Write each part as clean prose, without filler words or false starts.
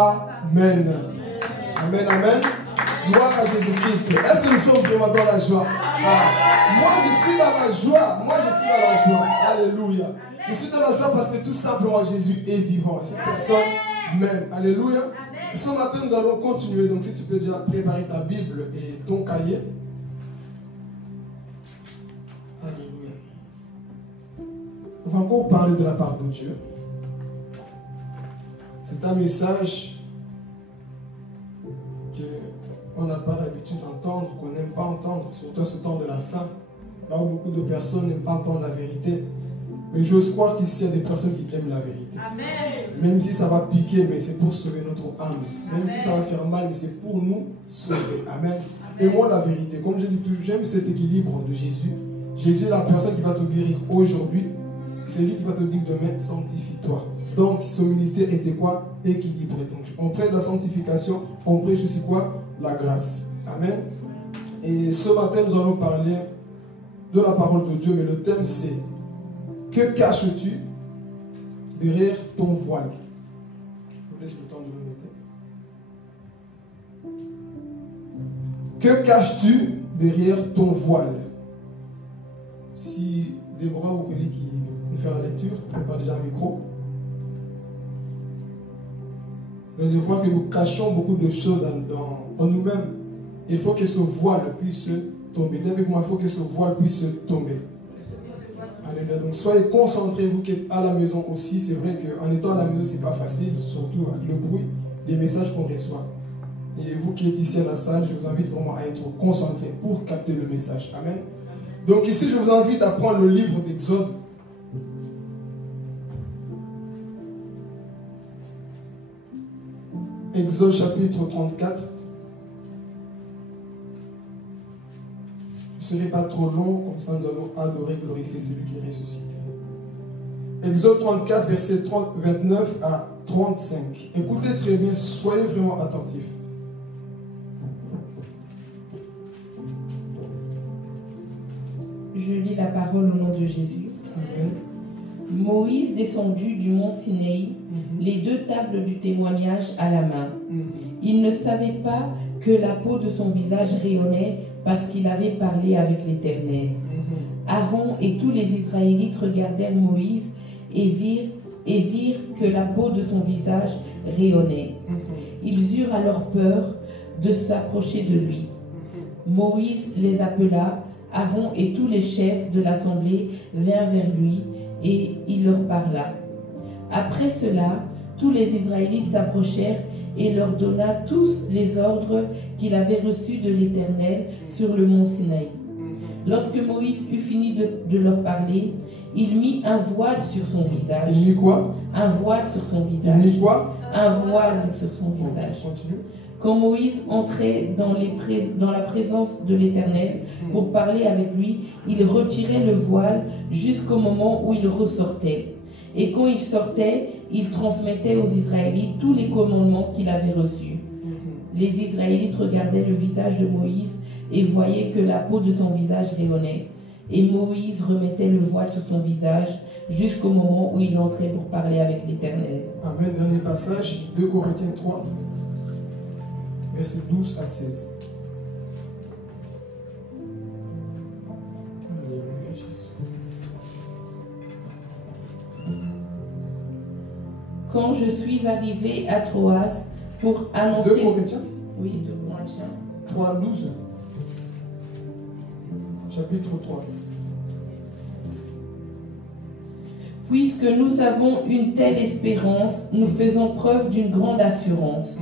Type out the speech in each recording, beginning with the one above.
Amen. Amen, amen. Gloire à Jésus-Christ. Est-ce que nous sommes vraiment dans la joie? Moi, je suis dans la joie. Moi, je suis dans la joie. Alléluia. Je suis dans la joie parce que tout simplement, Jésus est vivant. Cette personne m'aime. Alléluia. Et ce matin, nous allons continuer. Donc, si tu peux déjà préparer ta Bible et ton cahier. Alléluia. On va encore parler de la part de Dieu. C'est un message qu'on n'a pas l'habitude d'entendre, qu'on n'aime pas entendre, surtout à ce temps de la fin, là où beaucoup de personnes n'aiment pas entendre la vérité. Mais j'ose croire qu'ici, il y a des personnes qui aiment la vérité. Amen. Même si ça va piquer, mais c'est pour sauver notre âme. Même si ça va faire mal, mais c'est pour nous sauver. Amen. Et moi, la vérité, comme je dis toujours, j'aime cet équilibre de Jésus. Jésus est la personne qui va te guérir aujourd'hui. C'est lui qui va te dire demain, sanctifie-toi. Donc, son ministère était quoi? Équilibré. Donc, on prête la sanctification, on prêche aussi quoi? La grâce. Amen. Et ce matin, nous allons parler de la parole de Dieu, mais le thème c'est: que caches-tu derrière ton voile? Je vous laisse le temps de le noter. Que caches-tu derrière ton voile? Si Déborah ou Kelly qui veut faire la lecture, prépare déjà un micro. Vous allez voir que nous cachons beaucoup de choses en nous-mêmes. Il faut que ce voile puisse tomber. Dites avec moi, il faut que ce voile puisse tomber. Alléluia. Donc soyez concentrés, vous qui êtes à la maison aussi. C'est vrai qu'en étant à la maison, c'est pas facile, surtout avec le bruit des messages qu'on reçoit. Et vous qui êtes ici à la salle, je vous invite vraiment à être concentrés pour capter le message. Amen. Donc ici, je vous invite à prendre le livre d'Exode. Exode chapitre 34. Je ne serai pas trop long, comme ça nous allons adorer, glorifier celui qui est ressuscité. Exode 34, verset 29 à 35. Écoutez très bien, soyez vraiment attentifs. Je lis la parole au nom de Jésus. Amen. Moïse descendu du mont Sinaï, les deux tables du témoignage à la main. Il ne savait pas que la peau de son visage rayonnait parce qu'il avait parlé avec l'Éternel. Aaron et tous les Israélites regardèrent Moïse et virent que la peau de son visage rayonnait. Ils eurent alors peur de s'approcher de lui. Moïse les appela. Aaron et tous les chefs de l'assemblée vinrent vers lui et il leur parla. Après cela, tous les Israélites s'approchèrent et leur donna tous les ordres qu'il avait reçus de l'Éternel sur le mont Sinaï. Lorsque Moïse eut fini de leur parler, il mit un voile sur son visage. Il mit quoi? Un voile sur son visage. Il mit quoi? Un voile sur son visage. Continue. Quand Moïse entrait dans la présence de l'Éternel pour parler avec lui, il retirait le voile jusqu'au moment où il ressortait. Et quand il sortait, il transmettait aux Israélites tous les commandements qu'il avait reçus. Les Israélites regardaient le visage de Moïse et voyaient que la peau de son visage rayonnait. Et Moïse remettait le voile sur son visage jusqu'au moment où il entrait pour parler avec l'Éternel. Amen. Dernier passage, 2 Corinthiens 3. Versets 12 à 16. Alléluia, Jésus. Quand je suis arrivé à Troas pour annoncer... 2 Corinthiens? Oui, 2 Corinthiens. 3, 12. Chapitre 3. Puisque nous avons une telle espérance, nous faisons preuve d'une grande assurance.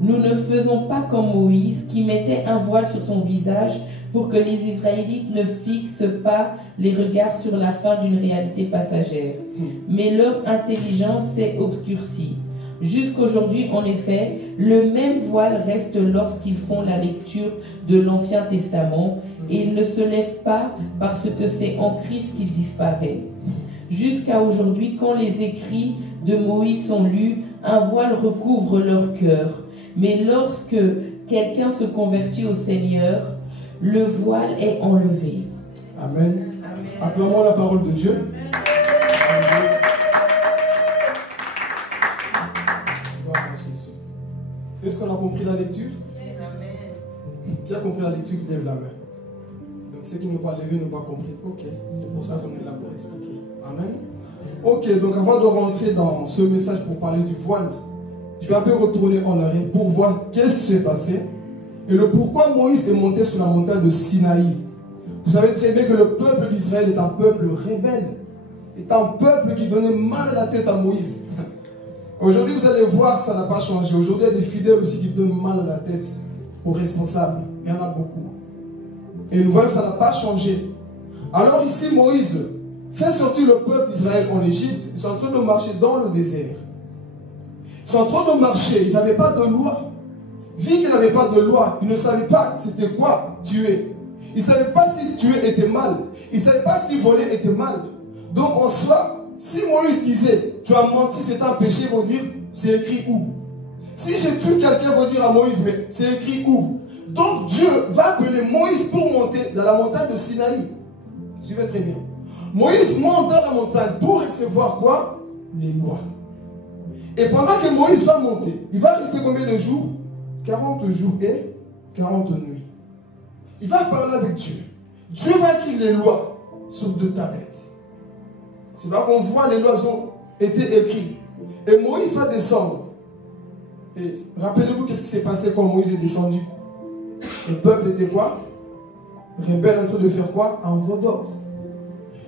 Nous ne faisons pas comme Moïse, qui mettait un voile sur son visage pour que les Israélites ne fixent pas les regards sur la fin d'une réalité passagère. Mais leur intelligence s'est obscurcie. Jusqu'aujourd'hui, en effet, le même voile reste lorsqu'ils font la lecture de l'Ancien Testament et il ne se lève pas parce que c'est en Christ qu'il disparaît. Jusqu'à aujourd'hui, quand les écrits de Moïse sont lus, un voile recouvre leur cœur. Mais lorsque quelqu'un se convertit au Seigneur, le voile est enlevé. Amen. Acclamons la parole de Dieu. Amen. Gloire à Jésus. Est-ce qu'on a compris la lecture? Qui a compris la lecture, qui lève la main. Donc ceux qui n'ont pas levé n'ont pas compris. Ok, c'est pour ça qu'on est là pour expliquer. Amen. Ok, donc avant de rentrer dans ce message pour parler du voile, je vais un peu retourner en arrière pour voir qu'est-ce qui s'est passé et le pourquoi Moïse est monté sur la montagne de Sinaï. Vous savez très bien que le peuple d'Israël est un peuple rebelle, est un peuple qui donnait mal à la tête à Moïse. Aujourd'hui, vous allez voir que ça n'a pas changé. Aujourd'hui, il y a des fidèles aussi qui donnent mal à la tête aux responsables. Il y en a beaucoup. Et nous voyons que ça n'a pas changé. Alors ici, Moïse fait sortir le peuple d'Israël en Égypte. Ils sont en train de marcher dans le désert. Ils sont en train de marcher. Ils n'avaient pas de loi. Vu qu'ils n'avaient pas de loi, ils ne savaient pas c'était quoi tuer. Ils ne savaient pas si tuer était mal. Ils ne savaient pas si voler était mal. Donc en soi, si Moïse disait, tu as menti, c'est un péché, ils vont dire, c'est écrit où? Si je tue quelqu'un, ils vont dire à Moïse, mais c'est écrit où? Donc Dieu va appeler Moïse pour monter dans la montagne de Sinaï. Suivez très bien. Moïse monte dans la montagne pour recevoir quoi? Les lois. Et pendant que Moïse va monter, il va rester combien de jours? 40 jours et 40 nuits. Il va parler avec Dieu. Dieu va écrire les lois sur 2 tablettes. C'est là qu'on voit les lois ont été écrites. Et Moïse va descendre. Et rappelez-vous qu'est-ce qui s'est passé quand Moïse est descendu. Le peuple était quoi? Rebelle, en train de faire quoi? Un veau d'or.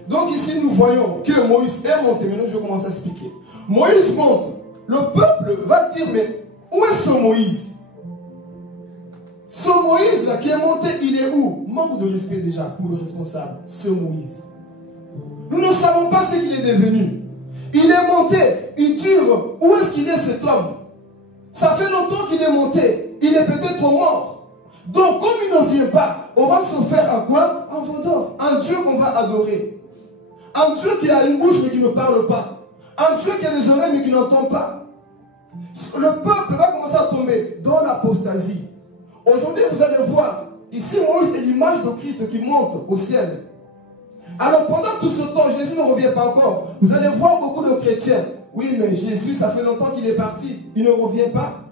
Donc ici nous voyons que Moïse est monté. Maintenant je vais commencer à expliquer. Moïse monte. Le peuple va dire, mais où est ce Moïse? Ce Moïse là qui est monté, il est où? Manque de respect déjà pour le responsable. Ce Moïse. Nous ne savons pas ce qu'il est devenu. Il est monté. Il dit, où est-ce qu'il est cet homme? Ça fait longtemps qu'il est monté. Il est peut-être mort. Donc comme il ne vient pas, on va se faire à quoi? Un veau d'or. Un Dieu qu'on va adorer. Un Dieu qui a une bouche mais qui ne parle pas. Un Dieu qui a des oreilles mais qui n'entend pas. Le peuple va commencer à tomber dans l'apostasie. Aujourd'hui vous allez voir, ici Moïse est l'image de Christ qui monte au ciel. Alors pendant tout ce temps, Jésus ne revient pas encore. Vous allez voir beaucoup de chrétiens. Oui, mais Jésus, ça fait longtemps qu'il est parti. Il ne revient pas.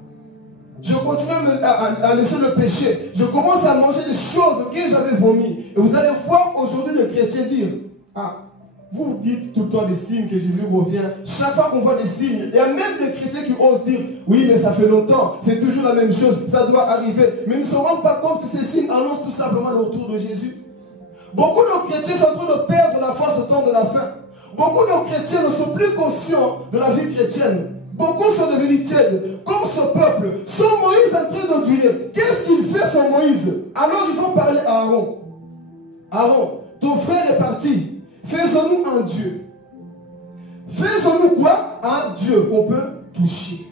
Je continue à laisser le péché. Je commence à manger des choses que j'avais vomi. Et vous allez voir aujourd'hui les chrétiens dire, ah, vous dites tout le temps des signes que Jésus revient. Chaque fois qu'on voit des signes, il y a même des chrétiens qui osent dire, oui, mais ça fait longtemps. C'est toujours la même chose. Ça doit arriver. Mais ils ne se rendent pas compte que ces signes annoncent tout simplement le retour de Jésus. Beaucoup de chrétiens sont en train de perdre la foi au temps de la fin. Beaucoup de chrétiens ne sont plus conscients de la vie chrétienne. Beaucoup sont devenus tièdes, comme ce peuple. Ce Moïse est en train de dire, qu'est-ce qu'il fait ce Moïse? Alors ils vont parler à Aaron. Aaron, ton frère est parti. Faisons-nous un Dieu. Faisons-nous quoi? Un Dieu qu'on peut toucher.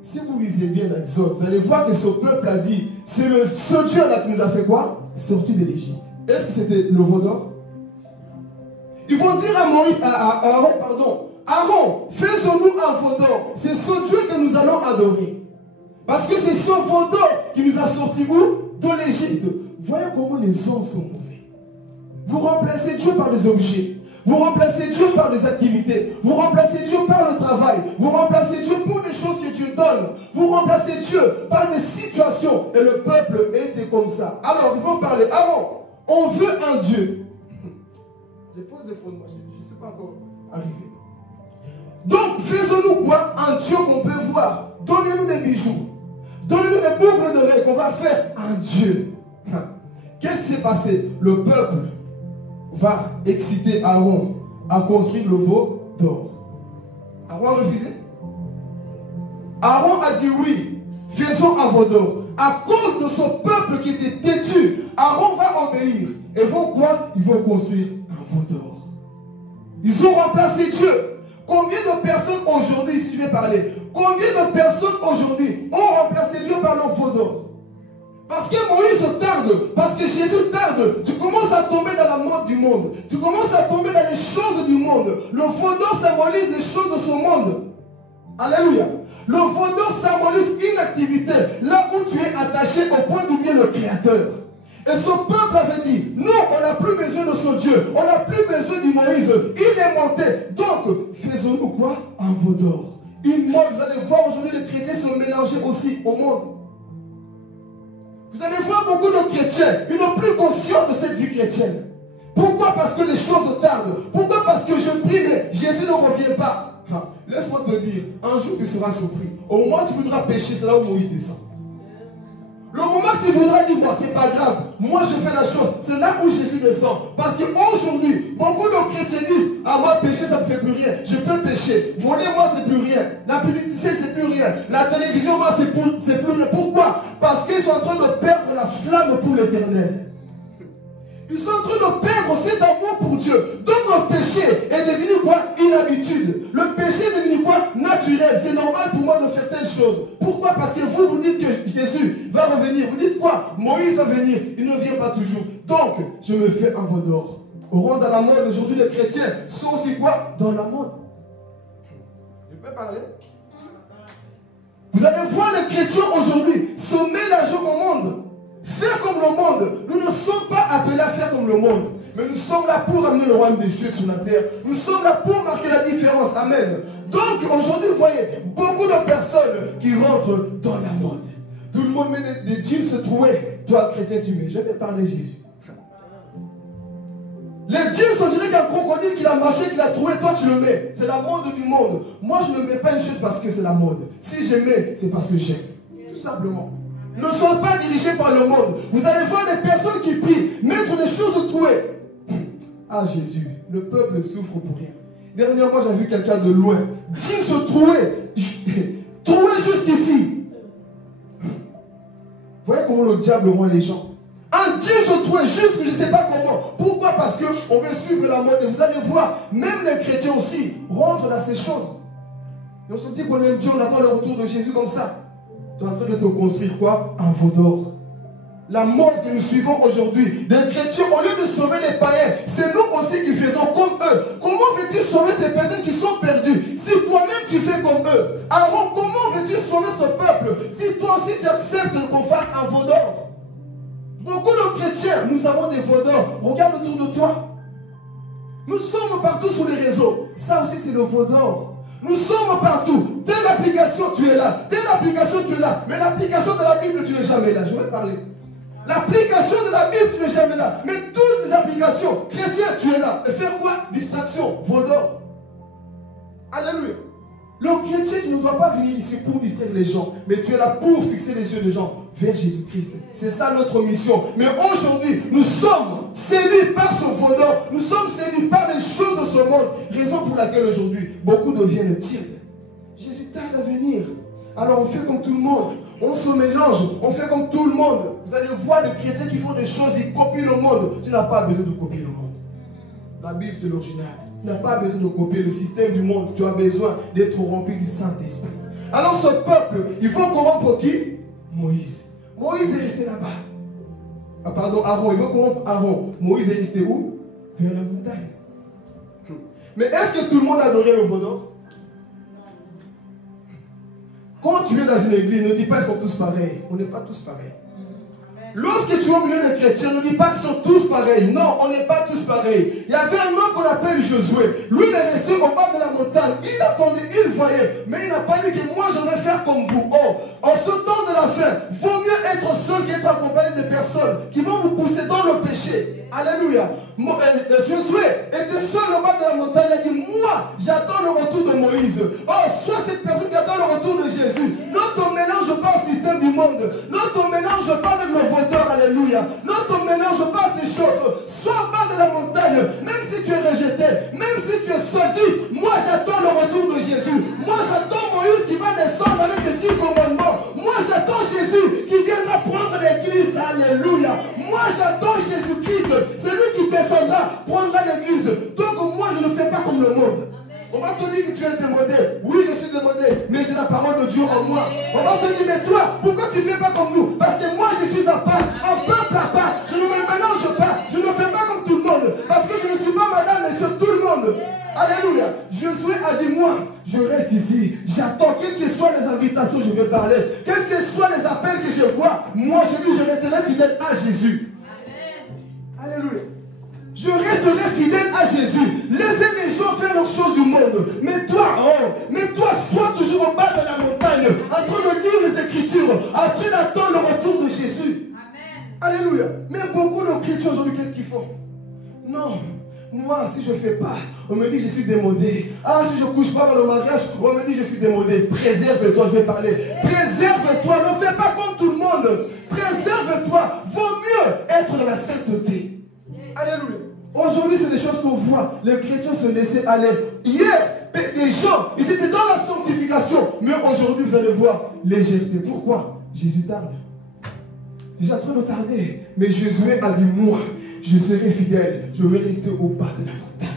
Si vous lisez bien l'Exode, vous allez voir que ce peuple a dit, c'est ce Dieu-là qui nous a fait quoi? Sorti de l'Égypte. Est-ce que c'était le veau d'or? Ils vont dire à Moïse, à Aaron, pardon, Aaron, faisons-nous un veau d'or. C'est ce Dieu que nous allons adorer. Parce que c'est ce veau d'or qui nous a sortis où? De l'Égypte. Voyez comment les hommes sont mauvais. Vous remplacez Dieu par des objets. Vous remplacez Dieu par des activités. Vous remplacez Dieu par le travail. Vous remplacez Dieu pour des choses que Dieu donne. Vous remplacez Dieu par des situations. Et le peuple était comme ça. Alors, ils vont parler. Aaron, on veut un Dieu. Je pose des fondements. Je ne suis pas encore arrivé. Donc, faisons-nous quoi? Un Dieu qu'on peut voir. Donnez-nous des bijoux. Donnez-nous des boucles d'oreilles qu'on va faire un Dieu. Qu'est-ce qui s'est passé? Le peuple va exciter Aaron à construire le veau d'or. Aaron a refusé. Aaron a dit oui, faisons un veau d'or. À cause de ce peuple qui était têtu, Aaron va obéir. Et vont quoi? Ils vont construire un veau d'or. Ils ont remplacé Dieu. Combien de personnes aujourd'hui, si je vais parler, combien de personnes aujourd'hui ont remplacé Dieu par leur veau d'or? Parce que Moïse tarde, parce que Jésus tarde, tu commences à tomber dans la mode du monde. Tu commences à tomber dans les choses du monde. Le veau d'or symbolise les choses de ce monde. Alléluia. Le veau d'or symbolise une activité, là où tu es attaché au point d'oublier le Créateur. Et ce peuple avait dit, nous, on n'a plus besoin de ce Dieu. On n'a plus besoin du Moïse. Il est monté. Donc, faisons-nous quoi? Un veau d'or. Vous allez voir aujourd'hui les chrétiens se mélangent mélangés aussi au monde. Vous allez voir beaucoup de chrétiens, ils n'ont plus conscience de cette vie chrétienne. Pourquoi? Parce que les choses tardent. Pourquoi? Parce que je prie, mais Jésus ne revient pas. Laisse-moi te dire, un jour tu seras surpris. Au moment où tu voudras pécher, c'est là où Moïse descend. Le moment que tu voudras dire, moi, c'est pas grave, moi je fais la chose, c'est là où Jésus descend. Parce qu'aujourd'hui, beaucoup de chrétiens disent, ah moi pécher ça ne me fait plus rien, je peux pécher, voler moi c'est plus rien, la publicité c'est plus rien, la télévision moi c'est plus rien. Pourquoi? Parce qu'ils sont en train de perdre la flamme pour l'éternel. Ils sont en train de perdre cet amour pour Dieu. Donc le péché est devenu quoi? Une habitude. Le péché est devenu quoi? Naturel. C'est normal pour moi de faire telle chose. Pourquoi? Parce que vous dites que Jésus va revenir. Vous dites quoi? Moïse va venir. Il ne vient pas toujours. Donc, je me fais un veau d'or. Au rang dans la mode, aujourd'hui les chrétiens sont aussi quoi? Dans la mode. Je peux parler? Vous allez voir les chrétiens aujourd'hui se mélanger au monde. Faire comme le monde. Nous ne sommes pas appelés à faire comme le monde. Mais nous sommes là pour amener le royaume des cieux sur la terre. Nous sommes là pour marquer la différence. Amen. Donc aujourd'hui, vous voyez, beaucoup de personnes qui rentrent dans la mode. Tout le monde met des jeans troués. Toi, chrétien, tu mets. Je vais parler Jésus. Les jeans, on dirait qu'un crocodile qui a marché, qui l'a trouvé, toi tu le mets. C'est la mode du monde. Moi, je ne mets pas une chose parce que c'est la mode. Si je mets, c'est parce que j'aime. Tout simplement. Ne sont pas dirigés par le monde. Vous allez voir des personnes qui prient, mettre des choses trouées. Ah Jésus, le peuple souffre pour rien. Dernièrement, j'ai vu quelqu'un de loin. Jeans se trouver, trouver jusqu'ici. Vous voyez comment le diable rend les gens. Un jean se trouve juste, je ne sais pas comment. Pourquoi? Parce qu'on veut suivre la mode. Et vous allez voir, même les chrétiens aussi rentrent dans ces choses. Et on se dit qu'on aime Dieu, on attend le retour de Jésus comme ça. Tu es en train de te construire quoi? Un veau d'or. La mode que nous suivons aujourd'hui, des chrétiens, au lieu de sauver les païens, c'est nous aussi qui faisons comme eux. Comment veux-tu sauver ces personnes qui sont perdues si toi-même tu fais comme eux? Alors comment veux-tu sauver ce peuple si toi aussi tu acceptes qu'on fasse un veau d'or? Beaucoup de chrétiens, nous avons des veaux d'or. Regarde autour de toi. Nous sommes partout sur les réseaux. Ça aussi c'est le veau d'or. Nous sommes partout. Telle application, tu es là. Telle application, tu es là. Mais l'application de la Bible, tu n'es jamais là. Je vais parler. L'application de la Bible, tu n'es jamais là. Mais toutes les applications, chrétiens, tu es là. Et faire quoi? Distraction, veau d'or. Alléluia. Le chrétien, tu ne dois pas venir ici pour distraire les gens. Mais tu es là pour fixer les yeux des gens vers Jésus-Christ. C'est ça notre mission. Mais aujourd'hui, nous sommes séduits par ce veau d'or. Nous sommes séduits par les choses de ce monde. Raison pour laquelle aujourd'hui, beaucoup deviennent tièdes. Jésus tarde à venir. Alors on fait comme tout le monde. On se mélange. On fait comme tout le monde. Vous allez voir des chrétiens qui font des choses, ils copient le monde. Tu n'as pas besoin de copier le monde. La Bible, c'est l'original. Tu n'as pas besoin de copier le système du monde. Tu as besoin d'être rempli du Saint-Esprit. Alors ce peuple, il faut corrompre qui? Moïse. Moïse est resté là-bas. Ah pardon, Aaron, il veut corrompre Aaron. Moïse est resté où? Vers la montagne. Mais est-ce que tout le monde adorait le veau d'or? Quand tu viens dans une église, ne dis pas qu'ils sont tous pareils. On n'est pas tous pareils. Lorsque tu es au milieu des chrétiens, ne dis pas qu'ils sont tous pareils. Non, on n'est pas tous pareils. Il y avait un homme qu'on appelle Josué. Lui, il est resté au bas de la montagne. Il attendait, il voyait. Mais il n'a pas dit que moi, je vais faire comme vous. Oh, en ce temps de la fin, vaut mieux être seul qu'être accompagné de personnes qui vont vous pousser dans le péché. Alléluia. Josué était seul au bas de la montagne. Il a dit, moi, j'attends le retour de Moïse. Oh, soit cette personne qui attend le retour de Jésus. Ne te mélange pas au système du monde. Ne te mélange pas avec le vaudeur. Alléluia. Ne te mélange pas à ces choses. Sois au bas de la montagne. Même si tu es rejeté, même si tu es seul, dis, moi, j'attends le retour de Jésus. Moi, j'attends Moïse qui va descendre avec les 10 commandements. Moi, j'attends Jésus qui viendra prendre l'église. Alléluia. Moi, j'attends Jésus-Christ. C'est lui qui descendra, prendra l'église. Donc, moi, je ne fais pas comme le monde. On va te dire que tu es démodé. Oui, je suis démodé, mais j'ai la parole de Dieu en moi. On va te dire, mais toi, pourquoi tu ne fais pas comme nous? Parce que moi, je suis à part, un peuple à part. Je ne me mélange pas. Je ne fais pas comme tout le monde. Parce que je ne suis pas madame, mais sur tout le monde. Alléluia. Josué a dit, moi, je reste ici. J'attends, quelles que soient les invitations, je vais parler. Quels que soient les appels que je vois, moi, je resterai fidèle à Jésus. Alléluia. Je resterai fidèle à Jésus. Laissez les gens faire leurs choses du monde. Mais toi, sois toujours au bas de la montagne, en train de lire les mur en train d'attendre le retour de Jésus. Amen. Alléluia. Mais beaucoup de chrétiens aujourd'hui, qu'est-ce qu'ils font? Non, moi, si je ne fais pas, on me dit que je suis démodé. Ah, si je ne couche pas dans le mariage, on me dit que je suis démodé. Préserve-toi, je vais parler. Préserve-toi, ne fais pas comme tout le monde. Préserve-toi. Vaut mieux être dans la sainteté. Alléluia. Aujourd'hui, c'est des choses qu'on voit. Les chrétiens se laissaient aller. Hier, des gens, ils étaient dans la sanctification. Mais aujourd'hui, vous allez voir légèreté. Pourquoi? Jésus tarde. Jésus est en train de tarder. Mais Jésus a dit, moi, je serai fidèle. Je vais rester au bas de la montagne.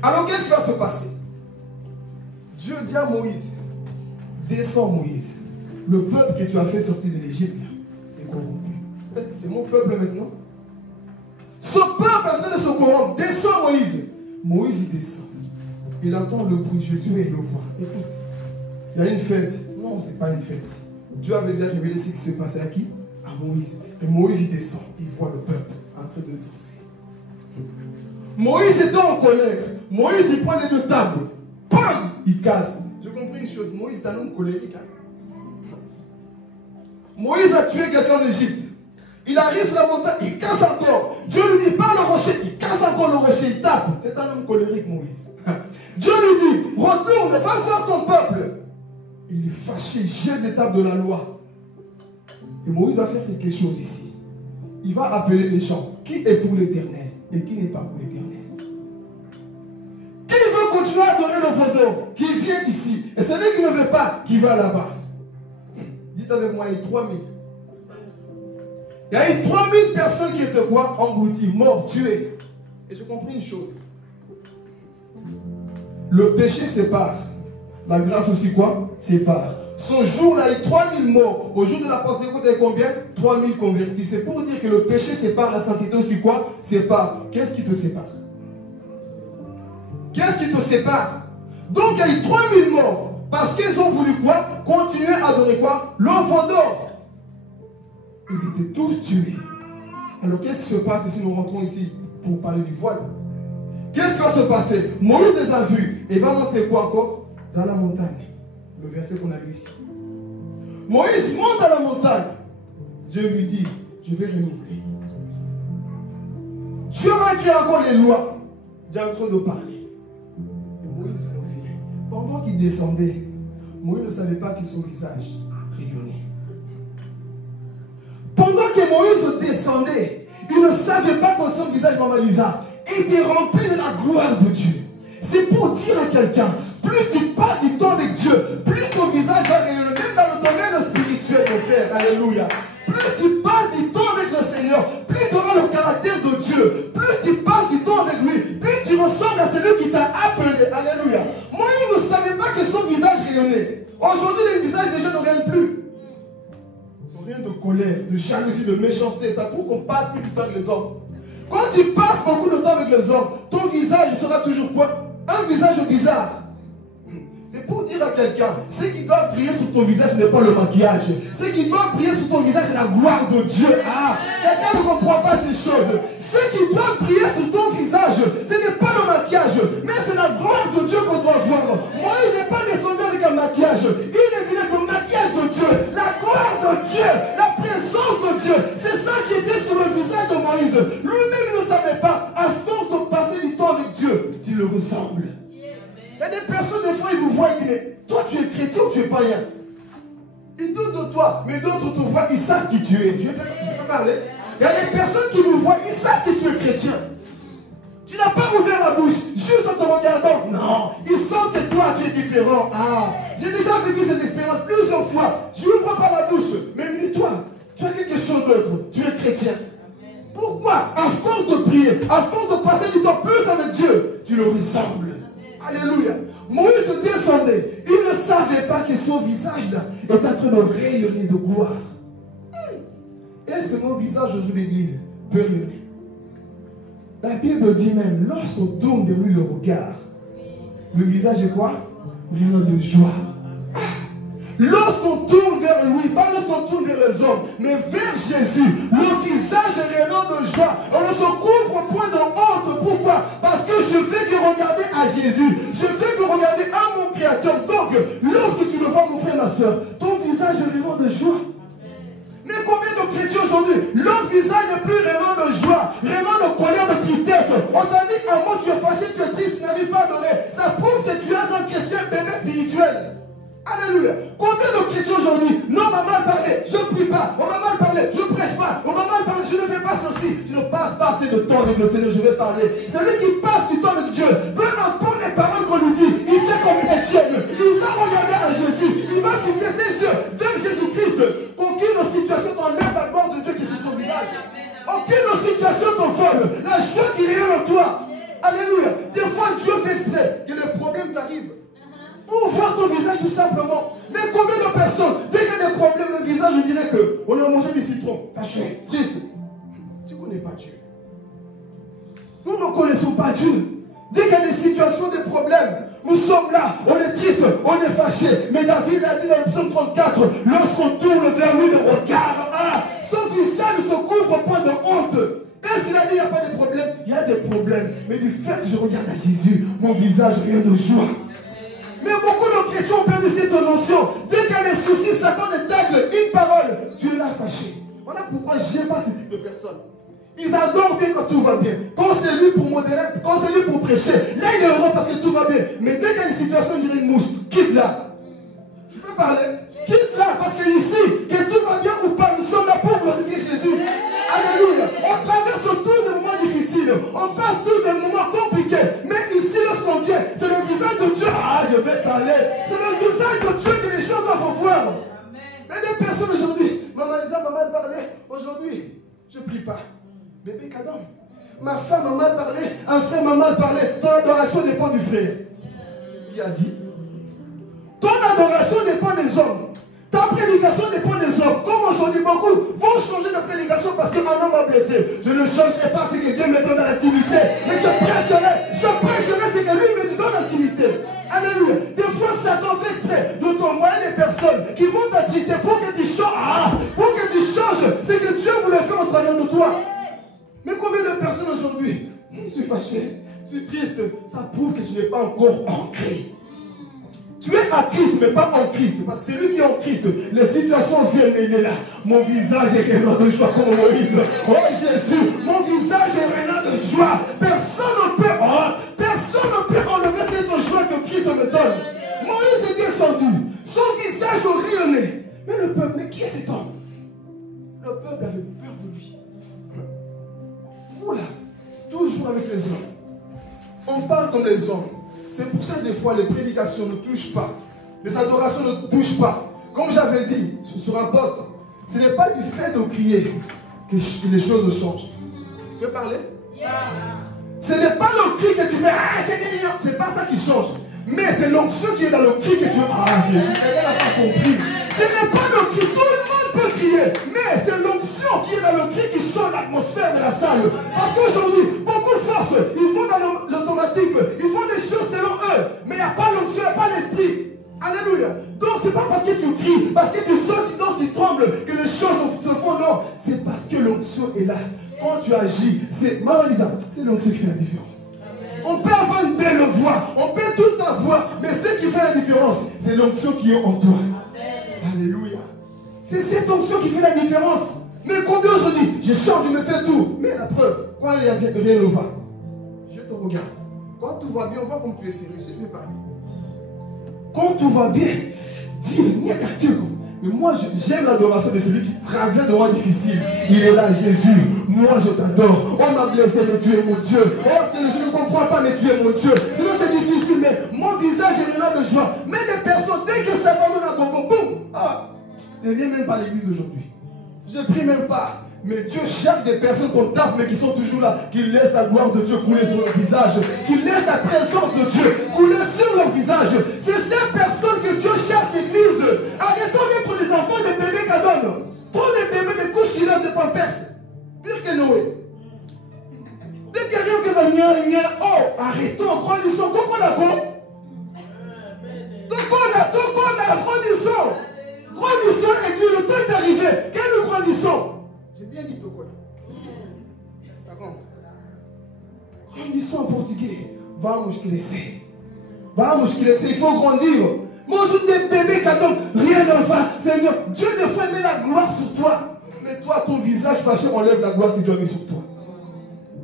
Alors, qu'est-ce qui va se passer? Dieu dit à Moïse, descends Moïse. Le peuple que tu as fait sortir de l'Égypte, c'est corrompu. C'est mon peuple maintenant. Ce peuple est en train de se corrompre. Descends Moïse. Moïse, il descend. Il entend le bruit. Jésus, il le voit. Écoute, il y a une fête. Non, ce n'est pas une fête. Dieu avait déjà révélé ce qui se passait à qui? À Moïse. Et Moïse, il descend. Il voit le peuple en train de danser. Moïse était en colère. Moïse, il prend les deux tables. Bam! Il casse. J'ai compris une chose. Moïse est un homme colérique. Moïse a tué quelqu'un en Égypte. Il arrive sur la montagne, il casse encore. Dieu lui dit, pas le rocher, il casse encore le rocher, il tape. C'est un homme colérique, Moïse. Dieu lui dit, retourne, va voir ton peuple. Il est fâché, jette l'étape de la loi. Et Moïse va faire quelque chose ici. Il va appeler les gens. Qui est pour l'Éternel et qui n'est pas pour l'Éternel? Qui veut continuer à adorer le vaudor? Qui vient ici. Et celui qui ne veut pas, qui va là-bas. Dites avec moi, il y a 3000. Il y a eu 3000 personnes qui étaient quoi? Englouties, mortes, tuées. Et j'ai compris une chose. Le péché sépare. La grâce aussi quoi? Sépare. Ce jour-là, il y a eu 3000 morts. Au jour de la Pentecôte, il y a combien? 3000 convertis. C'est pour dire que le péché sépare, la sainteté aussi quoi? Sépare. Qu'est-ce qui te sépare? Qu'est-ce qui te sépare? Donc il y a eu 3000 morts. Parce qu'ils ont voulu quoi? Continuer à adorer quoi? Le vaudor. Ils étaient tous tués. Alors qu'est-ce qui se passe si nous rentrons ici pour parler du voile? Qu'est-ce qui va se passer? Moïse les a vus. Et va monter quoi encore? Dans la montagne. Le verset qu'on a lu ici. Moïse monte à la montagne. Dieu lui dit, je vais renouveler. Dieu va écrire encore les lois. Dieu est en train de parler. Et Moïse revient. Pendant qu'il descendait, Moïse ne savait pas que son visage rayonnait. Pendant que Moïse descendait, il ne savait pas que son visage Mamalisa était rempli de la gloire de Dieu. C'est pour dire à quelqu'un, plus tu passes du temps avec Dieu, plus ton visage va rayonner, même dans le domaine spirituel, mon frère. Alléluia. Plus tu passes du temps avec le Seigneur, plus tu auras le caractère de Dieu. Plus tu passes du temps avec lui, plus tu ressembles à celui qui t'a appelé. Alléluia. Moïse ne savait pas que son visage rayonnait. Aujourd'hui, les visages des gens ne rayonnent plus. Rien de colère, de jalousie, de méchanceté. Ça prouve qu'on passe plus du temps avec les hommes. Quand tu passes beaucoup de temps avec les hommes, ton visage sera toujours quoi? Un visage bizarre. C'est pour dire à quelqu'un, ce qui doit briller sur ton visage, ce n'est pas le maquillage. Ce qui doit briller sur ton visage, c'est la gloire de Dieu. Ah, quelqu'un ne comprend pas ces choses. Ce qui doit briller sur ton visage, ce n'est pas le maquillage, mais c'est la gloire de Dieu qu'on doit voir. Moïse n'est pas descendu avec un maquillage. Il est venu avec le maquillage de Dieu, la gloire de Dieu, la présence de Dieu. C'est ça qui était sur le visage de Moïse. Lui-même ne savait pas, à force de passer du temps avec Dieu, tu le ressembles. Il y a des personnes, des fois, ils vous voient, ils disent, mais toi, tu es chrétien ou tu es païen? Ils doutent de toi, mais d'autres te voient, ils savent qui tu es. Je peux parler. Il y a des personnes qui nous voient, ils savent que tu es chrétien. Tu n'as pas ouvert la bouche, juste en te regardant. Non, ils sentent que toi, tu es différent. Ah, j'ai déjà vécu ces expériences plusieurs fois. Je n'ouvre pas la bouche, mais me dis, toi, tu as quelque chose d'autre. Tu es chrétien. Pourquoi? À force de prier, à force de passer du temps plus avec Dieu, tu le ressembles. Alléluia. Moïse descendait. Il ne savait pas que son visage là est en train de rayonner de gloire. Est-ce que nos visages aujourd'hui l'église peuvent rayonner? La Bible dit même, lorsqu'on tourne vers lui le regard, le visage est quoi? Rayonnant de joie. Lorsqu'on tourne vers lui, pas lorsqu'on tourne vers les hommes, mais vers Jésus, le visage est rayonnant de joie. On ne se couvre point de honte. Pourquoi? Parce que je fais que regarder à Jésus. Je fais que regarder à mon Créateur. Donc, lorsque tu le vois, mon frère, ma soeur, ton visage visage rayonnant de joie. Mais combien de chrétiens aujourd'hui, leur visage n'est plus rayonnant de joie, rayonnant de colère, de tristesse. On t'a dit un mot, tu es fâché, tu es triste, tu n'arrives pas à adorer. Ça prouve que tu es un chrétien bébé spirituel. Alléluia. Combien de chrétiens aujourd'hui, non, on m'a mal parlé, je ne prie pas, on m'a mal parlé, je ne prêche pas, on m'a mal parlé, je ne fais pas ceci. Tu ne passes pas assez de temps avec le Seigneur, je vais parler. Celui qui passe du temps avec Dieu, peu importe les paroles qu'on lui dit, il fait comme Étienne. Il va regarder à Jésus, il va fixer ses yeux vers Jésus-Christ. Aucune situation t'enlève la gloire de Dieu qui est sur ton visage. Aucune situation t'envole la joie qui rayonne en toi. Alléluia. Des fois, Dieu fait exprès que le problème t'arrive pour voir ton visage tout simplement. Mais combien de personnes, dès qu'il y a des problèmes, le visage, je dirais qu'on a mangé du citron, fâché, triste. Tu ne connais pas Dieu. Nous ne connaissons pas Dieu. Dès qu'il y a des situations, des problèmes, nous sommes là, on est triste, on est fâché. Mais David a dit dans le psaume 34, lorsqu'on tourne vers lui le regard, son visage ne se couvre pas de honte. Est-ce qu'il a dit qu'il n'y a pas de problème? Il y a des problèmes. Mais du fait que je regarde à Jésus, mon visage rayonne de joie. Mais beaucoup de chrétiens ont perdu cette notion. Dès qu'il y a des soucis, Satan détacle une parole. Tu l'as fâché. Voilà pourquoi je n'aime pas ce type de personnes. Ils adorent bien quand tout va bien. Quand c'est lui pour modérer, quand c'est lui pour prêcher, là il est heureux parce que tout va bien. Mais dès qu'il y a une situation, on dirait une mouche. Quitte-la. Je peux parler? Quitte-la parce que ici, que tout va bien ou pas, nous sommes là pour glorifier Jésus. Alléluia. On traverse tous des moments difficiles. On passe tous des moments compliqués. Mais ici, lorsqu'on vient, c'est le visage de Dieu. Ah, je vais parler. C'est le visage de Dieu que les gens doivent voir. Mais des personnes aujourd'hui, maman Lisa m'a mal parlé. Aujourd'hui, je ne prie pas. Bébé Kadam. Ma femme m'a mal parlé. Un frère m'a mal parlé. Ton adoration dépend du frère. Qui a dit? Ton adoration dépend des hommes. Ta prédication dépend des hommes. Comme aujourd'hui, beaucoup vont changer de prédication parce qu'un homme m'a blessé. Je ne changerai pas ce que Dieu me donne dans l'intimité. Mais je prêcherai ce que lui me donne dans l'intimité. Alléluia. Des fois, Satan fait exprès de t'envoyer des personnes qui vont t'attrister pour que tu changes. Pour que tu changes ce que Dieu voulait faire au travers de toi. Mais combien de personnes aujourd'hui, je suis fâché, je suis triste, ça prouve que tu n'es pas encore ancré. Tu es à Christ, mais pas en Christ. Parce que c'est lui qui est en Christ. Les situations viennent, mais il est là. Mon visage est rayonnant de joie comme Moïse. Oh Jésus, mon visage est rayonnant de joie. Personne ne peut enlever cette joie que Christ me donne. Moïse est descendu. Son visage rayonnait. Mais le peuple, mais qui est cet homme? Le peuple avait peur de lui. Vous là, toujours avec les hommes. On parle comme les hommes. C'est pour ça des fois les prédications ne touchent pas. Les adorations ne touchent pas. Comme j'avais dit sur un poste, ce n'est pas du fait de crier que les choses changent. Tu peux parler? Ce n'est pas le cri que tu fais, c'est pas ça qui change. Mais c'est l'onction qui est dans le cri que tu Jésus, elle n'a pas compris. Ce n'est pas le cri, tout le monde peut crier, mais c'est l'onction qui est dans le cri qui change l'atmosphère de la salle. Parce qu'aujourd'hui, beaucoup de force, ils vont dans l'automatique, ils font des choses selon eux, mais il n'y a pas l'onction, il n'y a pas l'esprit. Alléluia. Donc c'est pas parce que tu cries, parce que tu sautes, tu trembles, que les choses se font, non. C'est parce que l'onction est là. Quand tu agis, c'est l'onction qui fait la différence. On peut avoir une belle voix, on peut tout avoir, mais ce qui fait la différence, c'est l'onction qui est en toi. Alléluia. C'est cette onction qui fait la différence. Mais combien aujourd'hui, je chante, je me fais tout. Mais la preuve, quand rien ne va, je te regarde. Quand tout va bien, on voit comme tu es sérieux, je vais parler. Quand tout va bien, dis, il n'y a qu'à dire. Mais moi, j'aime l'adoration de celui qui traverse de moments difficiles. Il est là, Jésus. Moi, je t'adore. On m'a blessé, mais tu es mon Dieu. Oh, je ne comprends pas, mais tu es mon Dieu. Sinon, c'est difficile, mais mon visage est là de joie. Mais les personnes, dès que Satan donne un bonbon, boum, je ne viens même pas à l'église aujourd'hui. Je ne prie même pas. Mais Dieu cherche des personnes qu'on tape, mais qui sont toujours là, qui laissent la gloire de Dieu couler sur leur visage, qui laissent la présence de Dieu couler sur leur visage. C'est ces personnes que Dieu cherche, l'église. Arrêtons d'être des enfants de bébés qu'adonnent. Trop de bébés de couches qui laissent des pampers. Pire que Noé. Dès qu'il y a rien qui va gna, oh, arrêtons, grandissons. Pourquoi la grande? Grandissons. Grandissons, église, le temps est arrivé. Quel nous grandissons? J'ai bien dit Tokola. Ça rentre. Grandissons en portugais. Vamos crescer. Il faut grandir. Mange des bébés qui attendent, rien n'en va. Seigneur, Dieu des fois met la gloire sur toi. Mais toi, ton visage fâché enlève la gloire que Dieu a mis sur toi.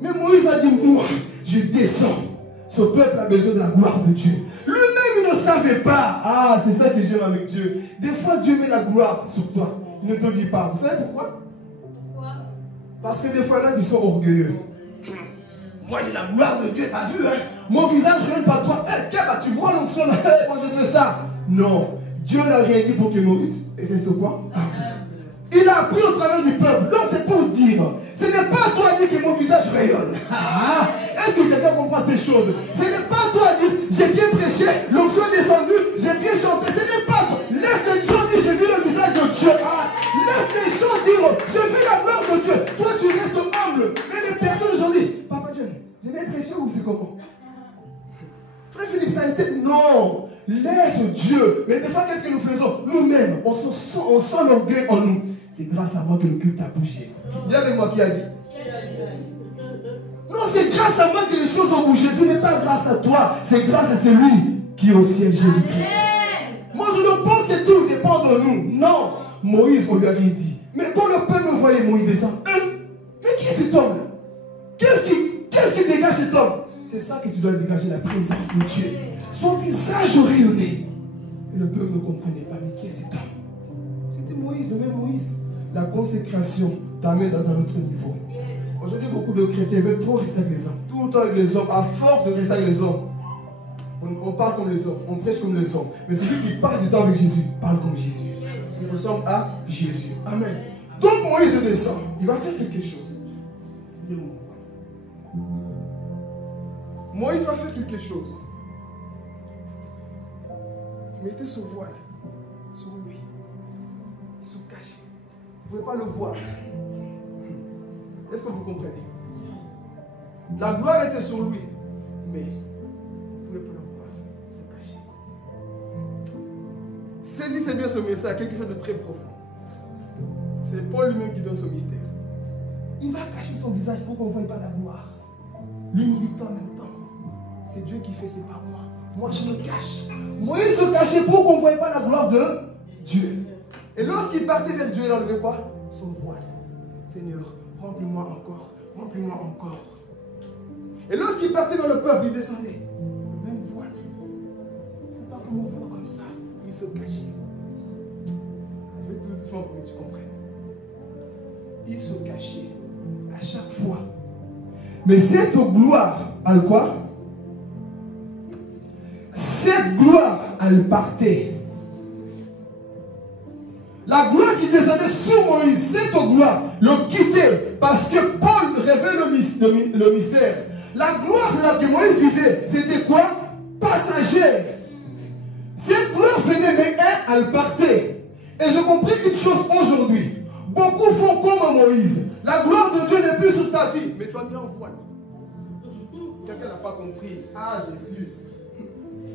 Mais Moïse a dit, moi, je descends. Ce peuple a besoin de la gloire de Dieu. Lui-même, il ne savait pas. Ah, c'est ça que j'aime avec Dieu. Des fois, Dieu met la gloire sur toi. Il ne te dit pas. Vous savez pourquoi? Parce que des fois, là, ils sont orgueilleux. Moi, j'ai la gloire de Dieu. T'as vu, hein? Mon visage ne règne pas toi. Tu vois l'onction là? Moi, je fais ça. Non. Dieu n'a rien dit pour que Moïse reste quoi? Il a appris au travers du peuple. Donc, c'est pour dire. Ce n'est pas à toi à dire que mon visage rayonne. Est-ce que quelqu'un comprend ces choses? Ce n'est pas à toi à dire, j'ai bien prêché, l'onction est descendue, j'ai bien chanté. Ce n'est pas à toi. Laisse les gens dire, j'ai vu le visage de Dieu. Laisse les gens dire, j'ai vu la gloire de Dieu. Toi, tu restes humble. Mais les personnes aujourd'hui, Papa John, j'ai bien prêché ou c'est comment? Frère Philippe, ça a été... Non. Laisse Dieu. Mais des fois, qu'est-ce que nous faisons? Nous-mêmes, on sent l'orgueil en nous. C'est grâce à moi que le culte a bougé. Dis avec moi qui a dit. Non, c'est grâce à moi que les choses ont bougé. Ce n'est pas grâce à toi. C'est grâce à celui qui est au ciel, Jésus-Christ. Moi, je ne pense que tout dépend de nous. Non. Moïse, on lui avait dit. Mais quand le peuple me voyait Moïse descendre, mais qui est cet homme-là? Qu'est-ce qui dégage cet homme? C'est ça que tu dois dégager, la présence de Dieu. Son visage rayonnait. Et le peuple ne comprenait pas. Mais qui est cet homme? C'était Moïse, le même Moïse. La consécration t'amène dans un autre niveau. Aujourd'hui, beaucoup de chrétiens veulent trop rester avec les hommes. Tout le temps avec les hommes, à force de rester avec les hommes. On parle comme les hommes, on prêche comme les hommes. Mais celui qui parle du temps avec Jésus, parle comme Jésus. Il ressemble à Jésus. Amen. Donc Moïse descend. Il va faire quelque chose. Moïse va faire quelque chose. Mettez ce voile sur lui. Il se cache. Vous ne pouvez pas le voir. Est-ce que vous comprenez? La gloire était sur lui, mais vous ne pouvez pas le voir. C'est caché. Saisissez bien ce message, quelque chose de très profond. C'est Paul lui-même qui donne ce mystère. Il va cacher son visage pour qu'on ne voie pas la gloire. L'humilité en même temps. C'est Dieu qui fait, c'est pas moi. Moi, je me cache. Moïse se cachait pour qu'on ne voie pas la gloire de Dieu. Et lorsqu'il partait vers Dieu, il enlevait quoi? Son voile. Seigneur, remplis-moi encore. Remplis-moi encore. Et lorsqu'il partait dans le peuple, il descendait. Le même voile. Il ne faut pas qu'on me voit comme ça. Il se cachait. Je vais tout doucement pour que tu comprennes. Il se cachait à chaque fois. Mais cette gloire, elle quoi? Cette gloire, elle partait. La gloire qui descendait sur Moïse, cette gloire, le quittait parce que Paul révèle le mystère. La gloire de laquelle Moïse vivait, c'était quoi? Passagère. Cette gloire venait, mais elle partait. Et j'ai compris une chose aujourd'hui. Beaucoup font comme Moïse. La gloire de Dieu n'est plus sur ta vie, mais tu as mis en voile. Quelqu'un n'a pas compris. Ah, Jésus.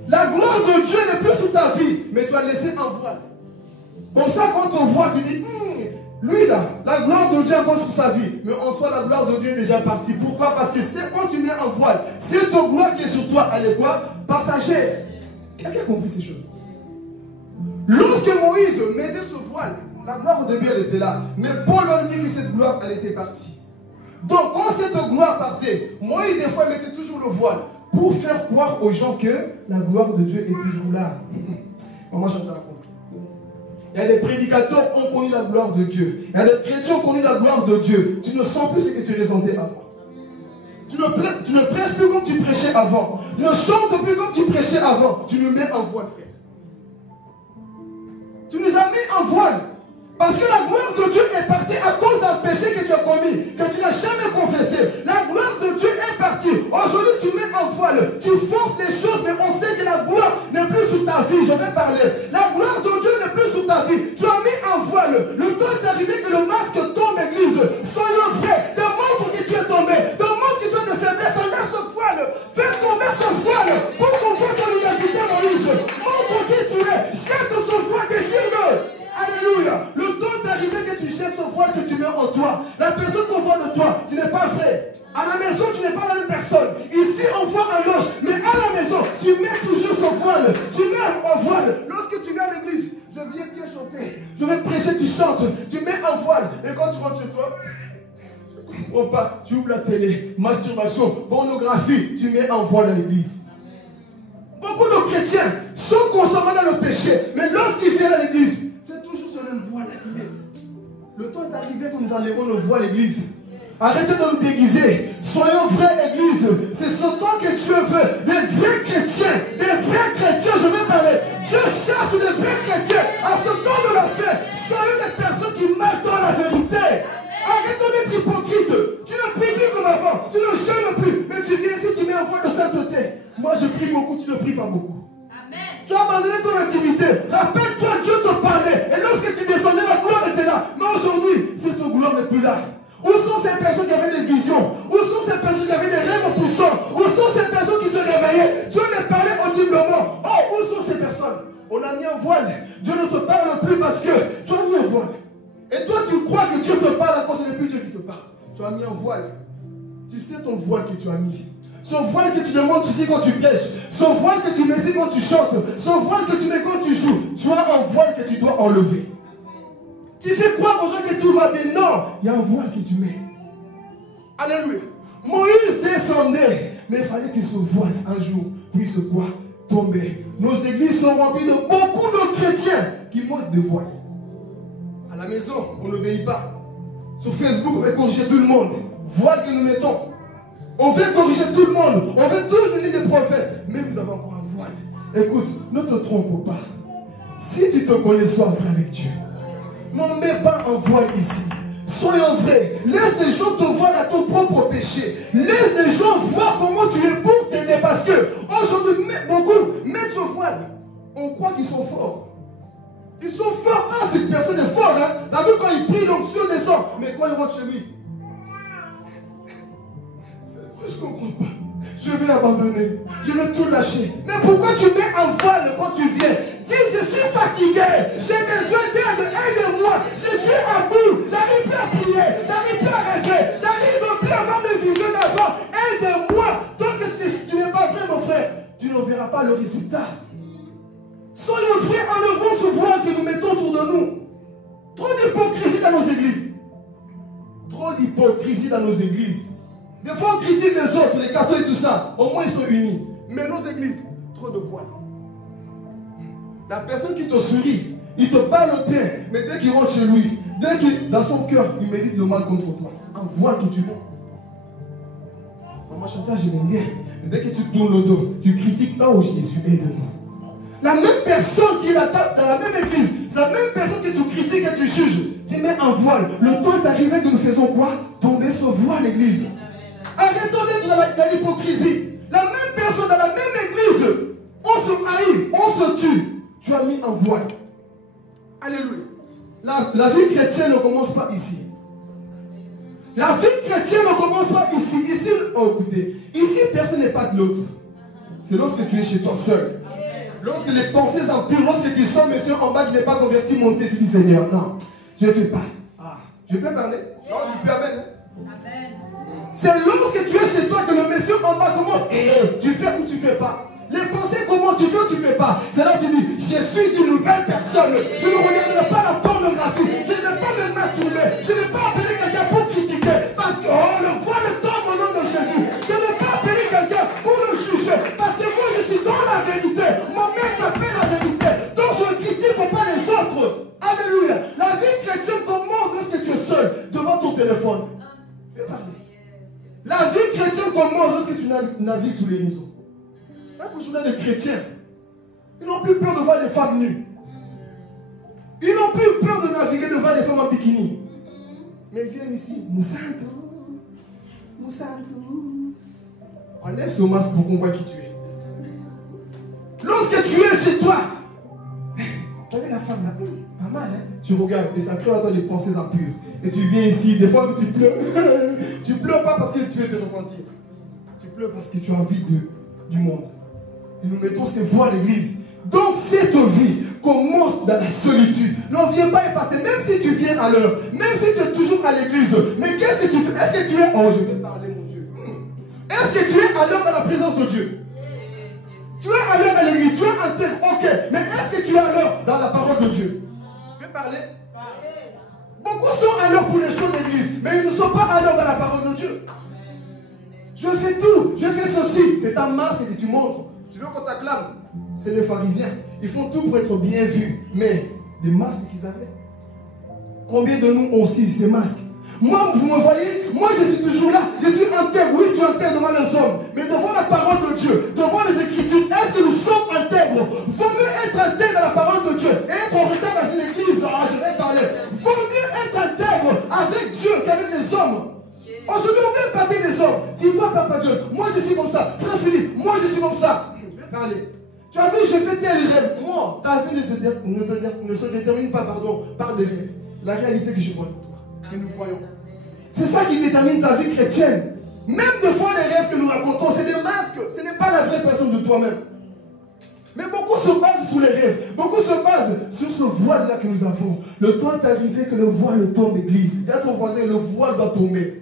La gloire de Dieu n'est plus sur ta vie, mais tu as laissé en voile. Comme ça, quand on voit, tu dis, lui là, la gloire de Dieu est encore sur sa vie. Mais en soi, la gloire de Dieu est déjà partie. Pourquoi? Parce que c'est quand tu mets en voile, c'est ton gloire qui est sur toi, elle est quoi? Passagère. Quelqu'un a compris ces choses? Lorsque Moïse mettait ce voile, la gloire au début, elle était là. Mais Paul a dit que cette gloire, elle était partie. Donc, quand cette gloire partait, Moïse, des fois, mettait toujours le voile pour faire croire aux gens que la gloire de Dieu est toujours là. Moi, j'entends la compris. Il y a des prédicateurs qui ont connu la gloire de Dieu. Il y a des chrétiens qui ont connu la gloire de Dieu. Tu ne sens plus ce que tu ressentais avant. Tu ne prêches plus comme tu prêchais avant. Tu ne chantes plus comme tu prêchais avant. Tu nous mets en voile, frère. Tu nous as mis en voile. Parce que la gloire de Dieu est partie à cause d'un péché que tu as commis, que tu n'as jamais confessé. La gloire de Dieu est partie. Aujourd'hui, tu mets en voile. Tu forces les choses, mais on sait que la gloire n'est plus sur ta vie. Je vais parler. La gloire de Dieu n'est plus sur ta vie. Tu as mis en voile. Le temps est arrivé que le masque tombe, église. Soyons vrais. Demande que tu es tombé. Demande que tu as de faiblesse. Enlève ce voile. Fais tomber ce voile. Pour qu'on voit ton identité, Moïse. Montre qui tu es. Jette ce voile, déchire-le. Alléluia. Le temps est arrivé que tu jettes ce voile que tu mets en toi. La personne qu'on voit de toi, tu n'es pas vrai. À la maison, tu n'es pas la même personne. Ici, on voit un ange. Mais à la maison, tu mets toujours ce voile. Tu mets en voile. Lorsque tu chantes, tu mets un voile. Et quand tu rentres chez toi, tu ne comprends pas. Tu ouvres la télé, masturbation, pornographie, tu mets un voile à l'église. Beaucoup de chrétiens sont constamment dans le péché, mais lorsqu'ils viennent à l'église, c'est toujours ce même voile qu'ils mettent. Le temps est arrivé que nous enlevons nos voiles à l'église. Arrêtez de nous déguiser. Soyons vrais, église. C'est ce temps que Dieu veut. Des vrais chrétiens. Des vrais chrétiens, je vais parler. Dieu cherche des vrais chrétiens. À ce temps de la fête, soyons des personnes qui marquent dans la vérité. Arrêtons d'être hypocrite. Tu ne pries plus comme avant. Tu ne jeûnes plus. Mais tu viens ici, tu mets un voile de sainteté. Moi, je prie beaucoup, tu ne pries pas beaucoup. Amen. Tu as abandonné ton intimité. Rappelle-toi, Dieu te parlait. Et lorsque tu descendais, la gloire était là. Mais aujourd'hui, cette gloire n'est plus là. Où sont ces personnes qui avaient des visions? Où sont ces personnes qui avaient des rêves poussants? Où sont ces personnes qui se réveillaient? Dieu les parlait audiblement. Oh, où sont ces personnes? On a mis un voile. Dieu ne te parle plus parce que tu as mis un voile. Et toi, tu crois que Dieu te parle à cause ce n'est plus Dieu qui te parle. Tu as mis un voile. Tu sais ton voile que tu as mis. Ce voile que tu démontres ici quand tu prêches. Ce voile que tu mets ici quand tu chantes. Ce voile que tu mets quand tu joues. Tu as un voile que tu dois enlever. Tu fais croire aux gens que tout va bien. Non, il y a un voile que tu mets. Alléluia. Moïse descendait, mais il fallait que ce voile un jour puisse quoi? Tomber. Nos églises sont remplies de beaucoup de chrétiens qui montent des voiles. À la maison, on n'obéit pas. Sur Facebook, on veut corriger tout le monde. Voile que nous mettons. On veut corriger tout le monde. On veut tous venir des prophètes. Mais nous avons encore un voile. Écoute, ne te trompe pas. Si tu te connais, sois vrai avec Dieu. N'en mets pas un voile ici. Soyons vrais. Laisse les gens te voir à ton propre péché. Laisse les gens voir comment tu es pour t'aider. Parce que aujourd'hui, beaucoup mettent ce voile. On croit qu'ils sont forts. Ils sont forts. Ah, cette personne est forte. Hein? T'as vu quand il prie, l'onction descend. Mais quand il rentre chez lui, je ne comprends pas. Je vais abandonner. Je vais tout lâcher. Mais pourquoi tu mets un voile quand tu viens? Dis, je suis fatigué. J'ai besoin d'aide. Aide-moi. Je suis à bout. J'arrive plus à prier. J'arrive plus à rêver. J'arrive plus à avoir mes visions d'avant. Aide-moi. Tant que tu n'es pas vrai, mon frère, tu ne verras pas le résultat. Soyons vrais, enlevons ce voile que nous mettons autour de nous. Trop d'hypocrisie dans nos églises. Trop d'hypocrisie dans nos églises. Des fois, on critique les autres, les catholiques et tout ça. Au moins, ils sont unis. Mais nos églises, trop de voiles. La personne qui te sourit, il te parle bien, mais dès qu'il rentre chez lui, dès qu'il, dans son cœur, il médite le mal contre toi. Un voile que tu veux. Maman Chantal, je l'aime bien. Mais dès que tu tournes le dos, tu critiques. Oh, je suis aide-moi. La même personne qui est dans la même église, c'est la même personne que tu critiques et tu juges. Tu mets un voile. Le temps est arrivé que nous faisons quoi? Tomber ce voile à l'église. Arrêtons d'être dans l'hypocrisie. La même personne dans la même église, on se haït, on se tue. Tu as mis un voile. Alléluia. La vie chrétienne ne commence pas ici. La vie chrétienne ne commence pas ici. Ici, oh, écoutez, ici personne n'est pas de l'autre. C'est lorsque tu es chez toi seul. Lorsque les pensées impures, lorsque tu sens monsieur en bas qui n'est pas converti, monter, tu dis Seigneur, non, je ne fais pas. Ah, je peux parler? Non, tu peux amen. Amen. C'est lorsque tu es chez toi que le monsieur en bas commence. Tu fais ou tu ne fais pas. Les pensées, comment tu fais ou tu ne fais pas. C'est là que tu dis, je suis une nouvelle personne. Je ne regarderai pas la pornographie. Je ne vais pas me masturber. Je ne vais pas appeler quelqu'un pour critiquer. Parce que, oh, le voile tombe au nom de Jésus. Je ne vais pas appeler quelqu'un pour le juger. Parce que moi, je suis dans la vérité. Mon maître s'appelle la vérité. Donc, je ne critique pas les autres. Alléluia. La vie chrétienne commence lorsque tu es seul devant ton téléphone. Fais parler. La vie chrétienne commence lorsque tu navigues sur les réseaux. Aujourd'hui, les chrétiens, ils n'ont plus peur de voir les femmes nues. Ils n'ont plus peur de naviguer devant les femmes en bikini. Mais ils viennent ici, nous santo. Enlève ce masque pour qu'on voit qui tu es. Lorsque tu es chez toi, tu as vu la femme là, pas mal, hein? Tu regardes et ça crée encore des pensées impures. Et tu viens ici, des fois tu pleures. Tu pleures pas parce que tu veux te repentir. Tu pleures parce que tu as envie du monde. Et nous mettons ces voix à l'église. Donc cette vie commence dans la solitude. Ne viens pas épater, même si tu viens à l'heure, même si tu es toujours à l'église. Mais qu'est-ce que tu fais? Est-ce que tu es... Oh, je vais parler, mon Dieu. Est-ce que tu es à l'heure dans la présence de Dieu? Tu es à l'heure à l'église, tu es en tête, ok. Mais est-ce que tu es à l'heure dans la parole de Dieu? Je vais parler. Beaucoup sont à l'heure pour les choses d'église, mais ils ne sont pas à l'heure dans la parole de Dieu. Je fais tout, je fais ceci. C'est un masque que tu montres. Tu veux qu'on t'acclame? C'est les pharisiens. Ils font tout pour être bien vus. Mais des masques qu'ils avaient. Combien de nous ont aussi ces masques? Moi, vous me voyez, moi je suis toujours là. Je suis intègre. Oui, tu es intègre devant les hommes. Mais devant la parole de Dieu, devant les Écritures, est-ce que nous sommes intègres? Vaut mieux être intègre dans la parole de Dieu et être en retard dans une église. Ah, je vais parler. Vaut mieux être intègre avec Dieu qu'avec les hommes. Aujourd'hui, on vient parler des hommes. Tu vois, Papa Dieu, moi je suis comme ça. Frère Philippe, moi je suis comme ça. Je vais parler. Tu as vu, j'ai fait tel rêve. Moi, ta vie ne se détermine pas, par des rêves. La réalité que je vois de toi, que nous voyons. C'est ça qui détermine ta vie chrétienne. Même des fois, les rêves que nous racontons, c'est des masques. Ce n'est pas la vraie personne de toi-même. Mais beaucoup se basent sur les rêves. Beaucoup se basent sur ce voile-là que nous avons. Le temps est arrivé que le voile tombe, Église. Dis à ton voisin, le voile doit tomber.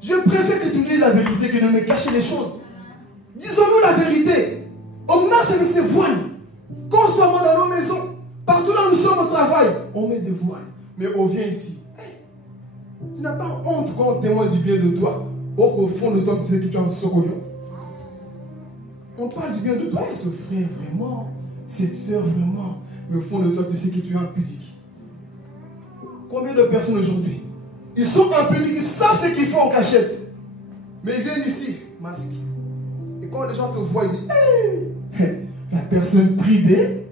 Je préfère que tu me dises la vérité que de me cacher les choses. Disons-nous la vérité. On marche avec ces voiles. Constamment dans nos maisons. Partout là où nous sommes au travail, on met des voiles. Mais on vient ici. Hey, tu n'as pas honte quand on témoigne du bien de toi. Or qu'au fond de toi, tu sais que tu as un socolion. On parle du bien de toi. Hey, ce frère, vraiment. Cette soeur, vraiment. Mais au fond de toi, tu sais que tu es impudique. Combien de personnes aujourd'hui? Ils sont impudiques, ils savent ce qu'ils font en cachette. Mais ils viennent ici, masque. Et quand les gens te voient, ils disent, hey, la personne bridée,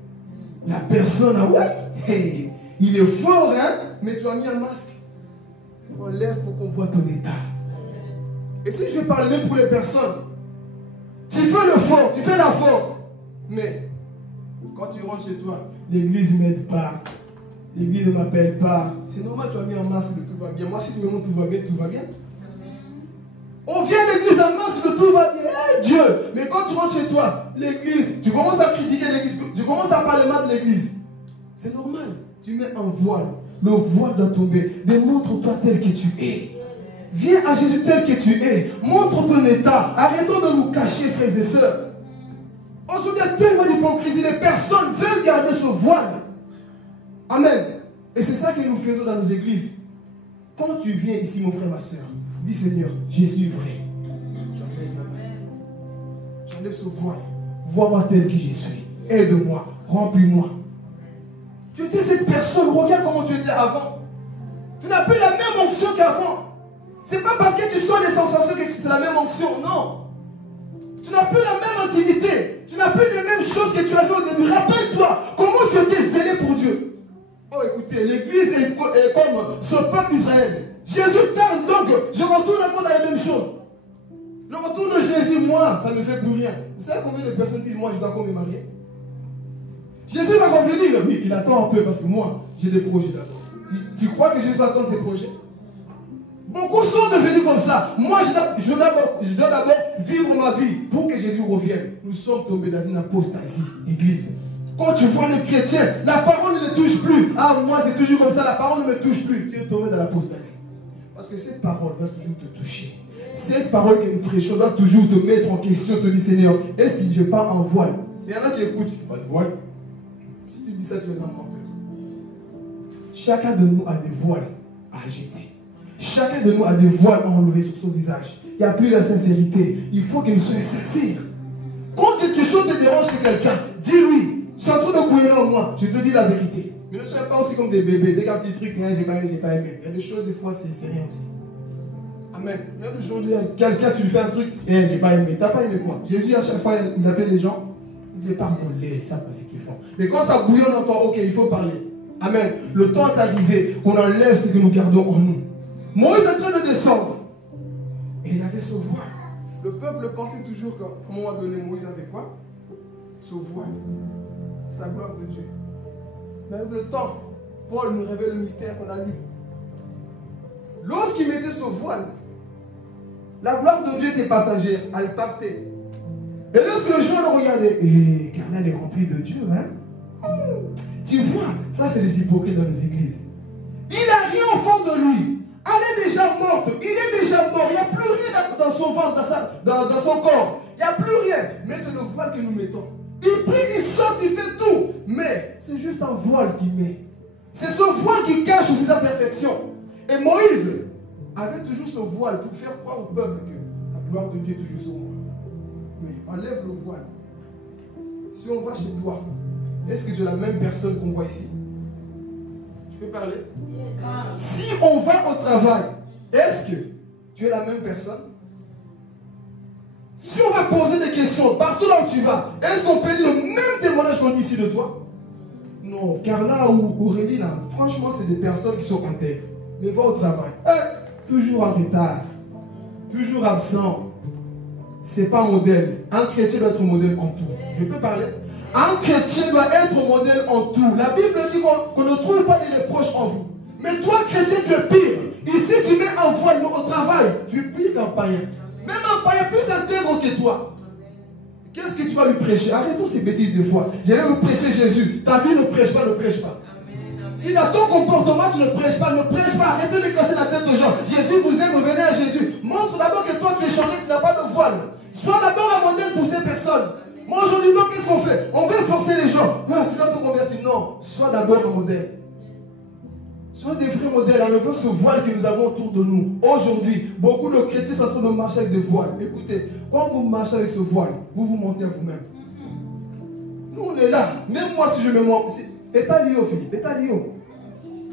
la personne, ah ouais, hey, il est fort, hein, mais tu as mis un masque. On lève pour qu'on voit ton état. Et si je parle même pour les personnes, tu fais le fort, tu fais la forte. Mais quand tu rentres chez toi, l'église ne m'aide pas. L'église ne m'appelle pas. C'est normal, tu as mis un masque de tout va bien. Moi, si tu me montres tout va bien, tout va bien. On vient à l'église un masque de tout va bien. Hey, Dieu. Mais quand tu rentres chez toi, l'église, tu commences à critiquer l'église, tu commences à parler mal de l'église. C'est normal. Tu mets un voile. Le voile doit tomber. Démontre-toi tel que tu es. Viens à Jésus tel que tu es. Montre ton état. Arrêtons de nous cacher, frères et sœurs. Aujourd'hui, il y a tellement d'hypocrisie. Les personnes veulent garder ce voile. Amen. Et c'est ça que nous faisons dans nos églises. Quand tu viens ici, mon frère, ma soeur, dis Seigneur, je suis vrai. J'enlève mon masque. J'enlève ce voile. Vois-moi tel que je suis. Aide-moi. Remplis-moi. Tu étais cette personne. Regarde comment tu étais avant. Tu n'as plus la même onction qu'avant. C'est pas parce que tu sors les sensations que c'est la même onction. Non. Tu n'as plus la même intimité. Tu n'as plus les mêmes choses que tu avais au début. Rappelle-toi comment tu étais zélé pour Dieu. Oh, écoutez, l'église est comme ce peuple d'Israël. Jésus tarde, donc je retourne encore dans les mêmes choses. Le retour de Jésus, moi, ça ne me fait plus rien. Vous savez combien de personnes disent, moi, je dois encore me marier? Jésus va revenir. Oui, il attend un peu parce que moi, j'ai des projets d'abord. Tu crois que Jésus va attendre tes projets? Beaucoup sont devenus comme ça. Moi, je dois d'abord vivre ma vie pour que Jésus revienne. Nous sommes tombés dans une apostasie, église. Quand tu vois les chrétiens, la parole ne les touche plus. Ah, moi, c'est toujours comme ça, la parole ne me touche plus. Tu es tombé dans l'apostasie. Parce que cette parole doit toujours te toucher. Cette parole que nous prêchons doit toujours te mettre en question, te dire, Seigneur, est-ce que je pars en voile? Il y en a qui écoutent, pas de voile. Si tu dis ça, tu es un menteur. Chacun de nous a des voiles à jeter. Chacun de nous a des voiles à enlever sur son visage. Il n'y a plus la sincérité. Il faut que nous soyons sincères. Quand quelque chose te dérange chez quelqu'un, dis-lui. Je suis en train de couiller en moi, je te dis la vérité. Mais ne soyez pas aussi comme des bébés, dès qu'un petit truc, hein, j'ai pas aimé. Il y a des choses, des fois, c'est rien aussi. Amen. Même aujourd'hui, quelqu'un, tu lui fais un truc, et j'ai pas aimé. T'as pas aimé quoi? Jésus, à chaque fois, il appelle les gens, il dit, pardonne-les, ça pas ce qu'ils font. Mais quand ça bouillonne, on entend, ok, il faut parler. Amen. Le temps est arrivé qu'on enlève ce que nous gardons en nous. Moïse est en train de descendre. Et il avait ce voile. Le peuple pensait toujours qu'à un moment donné, Moïse avait quoi? Ce voile. Sa gloire de Dieu. Mais avec le temps, Paul nous révèle le mystère qu'on a lu. Lorsqu'il mettait ce voile, la gloire de Dieu était passagère, elle partait. Et lorsque les gens le regardaient, car elle est remplie de Dieu, hein? Tu vois, ça c'est les hypocrites dans nos églises. Il n'a rien au fond de lui. Elle est déjà morte, il est déjà mort, il n'y a plus rien dans son ventre, dans son corps. Il n'y a plus rien. Mais c'est le voile que nous mettons. Il prie, il saute, il fait tout. Mais c'est juste un voile qu'il met. C'est ce voile qui cache aussi sa perfection. Et Moïse avait toujours ce voile pour faire croire au peuple que la gloire de Dieu est toujours sur moi. Mais enlève le voile. Si on va chez toi, est-ce que tu es la même personne qu'on voit ici? Tu peux parler? Si on va au travail, est-ce que tu es la même personne? Si on va poser des questions partout là où tu vas, est-ce qu'on peut dire le même témoignage qu'on dit ici de toi? Non, Carla ou Aurélie, là, franchement, c'est des personnes qui sont intègres. Mais va au travail. Toujours en retard. Toujours absent. C'est pas un modèle. Un chrétien doit être un modèle en tout. Je peux parler? Un chrétien doit être un modèle en tout. La Bible dit qu'on ne trouve pas des reproches en vous. Mais toi, chrétien, tu es pire. Ici, tu mets un voile au travail. Tu es pire qu'un païen. Même un païen plus intègre que toi. Qu'est-ce que tu vas lui prêcher? Arrêtons ces bêtises de foi. J'allais vous prêcher Jésus. Ta vie ne prêche pas, ne prêche pas. Si dans ton comportement tu ne prêches pas, arrêtez de casser la tête aux gens. Jésus vous aime, venez à Jésus. Montre d'abord que toi tu es changé, tu n'as pas de voile. Sois d'abord un modèle pour ces personnes. Moi aujourd'hui, non, qu'est-ce qu'on fait? On veut forcer les gens. Ah, tu dois te convertir. Non, sois d'abord un modèle. Sois des vrais modèles. Enlevons ce voile que nous avons autour de nous. Aujourd'hui, beaucoup de chrétiens sont en train de marcher avec des voiles. Écoutez, quand vous marchez avec ce voile, vous vous mentez à vous-même. Nous on est là. Même moi si je me mens. État lié, Philippe, état lié.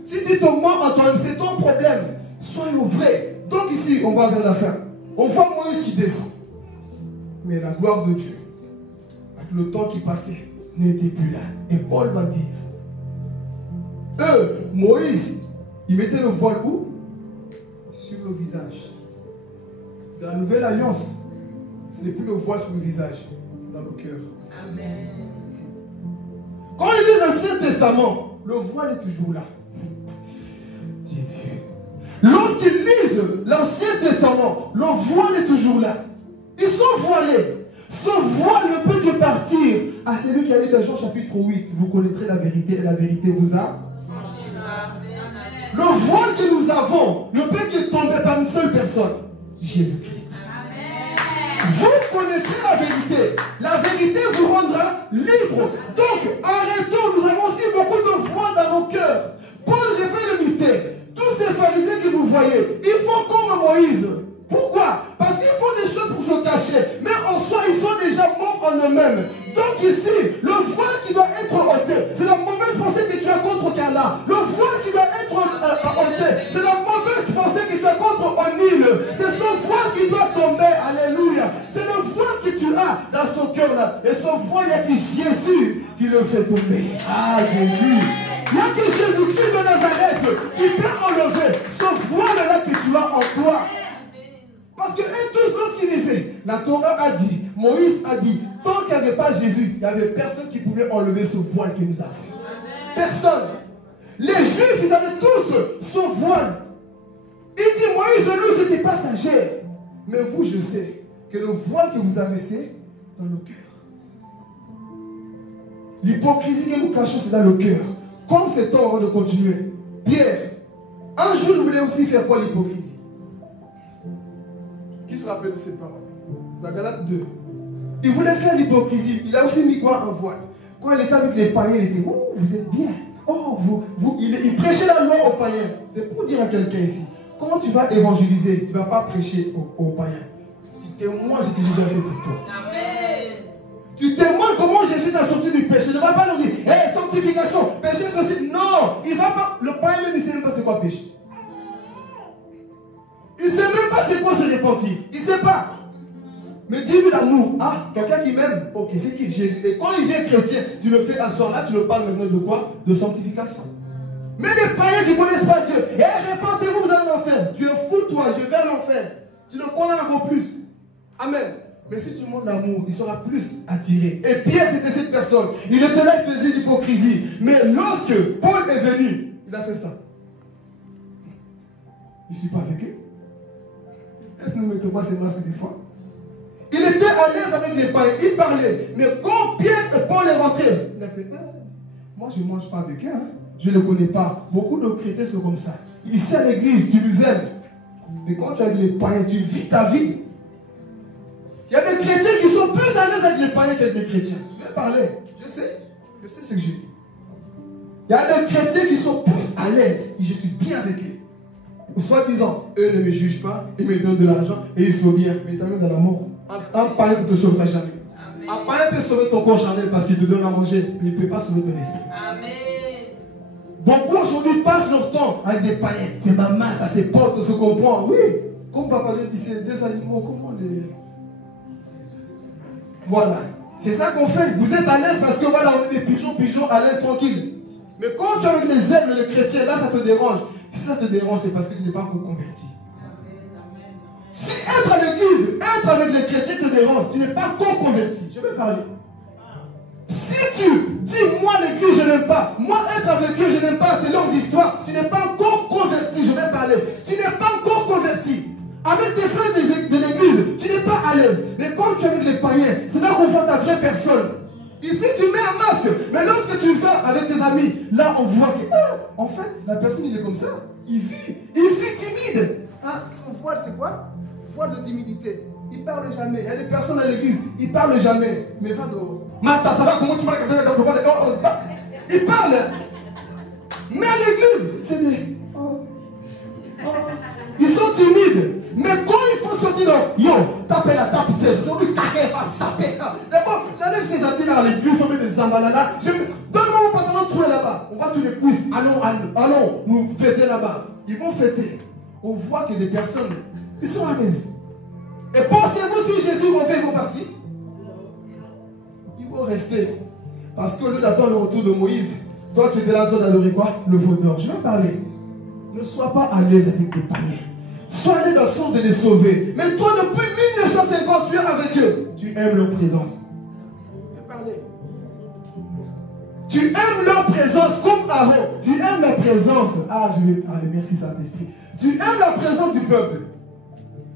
Si tu te mens en toi-même, c'est ton problème. Soyons vrais. Donc ici, on va vers la fin. On voit Moïse qui descend. Mais la gloire de Dieu, avec le temps qui passait, n'était plus là. Et Paul va dire, Moïse, il mettait le voile où? Sur le visage. Dans la nouvelle alliance, ce n'est plus le voile sur le visage, dans le cœur. Amen. Quand il lit l'Ancien Testament, le voile est toujours là. Jésus. Lorsqu'ils lisent l'Ancien Testament, le voile est toujours là. Ils sont voilés. Ce voile ne peut que partir à celui qui a lu dans Jean chapitre 8. Vous connaîtrez la vérité et la vérité vous a. Le voile que nous avons ne peut que tomber par une seule personne. Jésus-Christ. Vous connaîtrez la vérité. La vérité vous rendra libre. Donc, arrêtons. Nous avons aussi beaucoup de voix dans nos cœurs. Paul révèle le mystère. Tous ces pharisiens que vous voyez, ils font comme Moïse. Pourquoi? Parce qu'ils font des choses pour se cacher. Mais en soi, ils sont déjà morts en eux-mêmes. Donc ici, le voile qui doit être ôté, c'est la mauvaise pensée que tu as contre Carla. Le voile qui doit être ôté, c'est la mauvaise pensée que tu as contre O'Neill. C'est ce voile qui doit tomber. Alléluia. C'est le voile que tu as dans son cœur là. Et ce voile, il n'y a que Jésus qui le fait tomber. Ah, Jésus. Il n'y a que Jésus-Christ de Nazareth qui peut enlever ce voile-là que tu as en toi. Parce que eux tous, lorsqu'ils disaient, la Torah a dit, Moïse a dit, tant qu'il n'y avait pas Jésus, il n'y avait personne qui pouvait enlever ce voile que nous avons. Personne. Les Juifs, ils avaient tous ce voile. Il dit, Moïse, lui, c'était passager. Mais vous, je sais que le voile que vous avez, c'est dans le cœur. L'hypocrisie que nous cachons, c'est dans le cœur. Comme c'est temps de continuer. Pierre, un jour, il voulait aussi faire quoi l'hypocrisie? Qui se rappelle de cette parole? Dans Galates 2. Il voulait faire l'hypocrisie. Il a aussi mis quoi? Un voile. Quand il était avec les païens, il était, oh, vous êtes bien. Oh, il prêchait la loi aux païens. C'est pour dire à quelqu'un ici, quand tu vas évangéliser, tu ne vas pas prêcher aux païens. Tu témoignes ce que Jésus a fait pour toi. Amen. Tu témoignes comment Jésus t'a sorti du péché. Ne va pas leur dire, hey, sanctification, péché, ceci. Non, il va pas. Le païen même, il ne sait même pas c'est quoi péché. Il ne sait même pas c'est quoi se repentir. Il ne sait pas. Mais dis-lui l'amour. Ah, quelqu'un qui m'aime. Ok, c'est qui? Jésus. Et quand il vient chrétien, tu le fais à ce là, tu le parles maintenant de quoi? De sanctification. Mais les païens qui ne connaissent pas Dieu, hey, répentez-vous, vous allez en l'enfer. Tu es fou, toi, je vais à l'enfer. Tu le condamnes encore plus. Amen. Mais si tu montres l'amour, il sera plus attiré. Et Pierre, c'était cette personne. Il était là, il faisait l'hypocrisie. Mais lorsque Paul est venu, il a fait ça. Je ne suis pas avec eux. Est-ce que nous ne mettons pas ces masques des fois? Il était à l'aise avec les païens, il parlait. Mais quand Pierre et Paul est rentré, il a fait, moi je ne mange pas avec eux, hein. Je ne les connais pas. Beaucoup de chrétiens sont comme ça. Ici à l'église, tu nous aimes. Mais quand tu es avec les païens, tu vis ta vie. Il y a des chrétiens qui sont plus à l'aise avec les païens qu'avec les chrétiens. Je vais parler, je sais ce que je dis. Il y a des chrétiens qui sont plus l'aise, je suis bien avec eux. Ou soi-disant, eux ne me jugent pas, ils me donnent de l'argent et ils sont bien. Mais t'amènes dans la mort. Un païen ne te sauvera jamais. Amen. Un païen peut sauver ton corps charnel parce qu'il te donne à manger, mais il ne peut pas sauver ton esprit. Amen. Beaucoup aujourd'hui passent leur temps avec des païens. C'est maman, ça c'est potes, on se comprend. Oui, comme papa lui dit, c'est des animaux, comment les... Voilà. C'est ça qu'on fait. Vous êtes à l'aise parce que voilà, on est des pigeons à l'aise, tranquille. Mais quand tu es avec les ailes, les chrétiens, là ça te dérange. Si ça te dérange, c'est parce que tu n'es pas encore converti. Si être à l'église, être avec les chrétiens te dérange, tu n'es pas encore converti. Je vais parler. Si tu dis, moi l'église, je n'aime pas, moi être avec eux, je n'aime pas, c'est leurs histoires, tu n'es pas encore converti, je vais parler. Tu n'es pas encore converti. Avec tes frères de l'église, tu n'es pas à l'aise. Mais quand tu es avec les païens, c'est là qu'on voit ta vraie personne. Ici, tu mets un masque. Mais lorsque tu vas avec tes amis, là, on voit que, en fait, la personne, il est comme ça. Il vit. Ici, timide. Ah, son voile, c'est quoi? Voile de timidité. Il ne parle jamais. Il y a des personnes à l'église, ils ne parlent jamais. Mais va dehors. Master, ça va? Comment tu parles? Il parle. Mais à l'église, c'est des... Ils sont timides. Mais quand il faut sortir, yo, tapez la tape 16. Aujourd'hui, quelqu'un va saper. D'abord, j'enlève ces habits là à l'église, on met des zambalala. Donne-moi mon pantalon trouvé là-bas. On va tous les quiz. Allons, nous fêter là-bas. Ils vont fêter. On voit que des personnes, ils sont à l'aise. Et pensez-vous si Jésus revient, ils vont partir? Ils vont rester. Parce qu'au lieu d'attendre le retour de Moïse, toi tu étais là en train d'adorer quoi? Le veau d'or. Je vais parler. Ne sois pas à l'aise avec tes païens. Sois allé dans le sens de les sauver. Mais toi, depuis 1950, tu es avec eux. Tu aimes leur présence. Je vais parler. Tu aimes leur présence comme Aaron. Tu aimes la présence. Ah, je vais parler. Merci Saint-Esprit. Tu aimes la présence du peuple.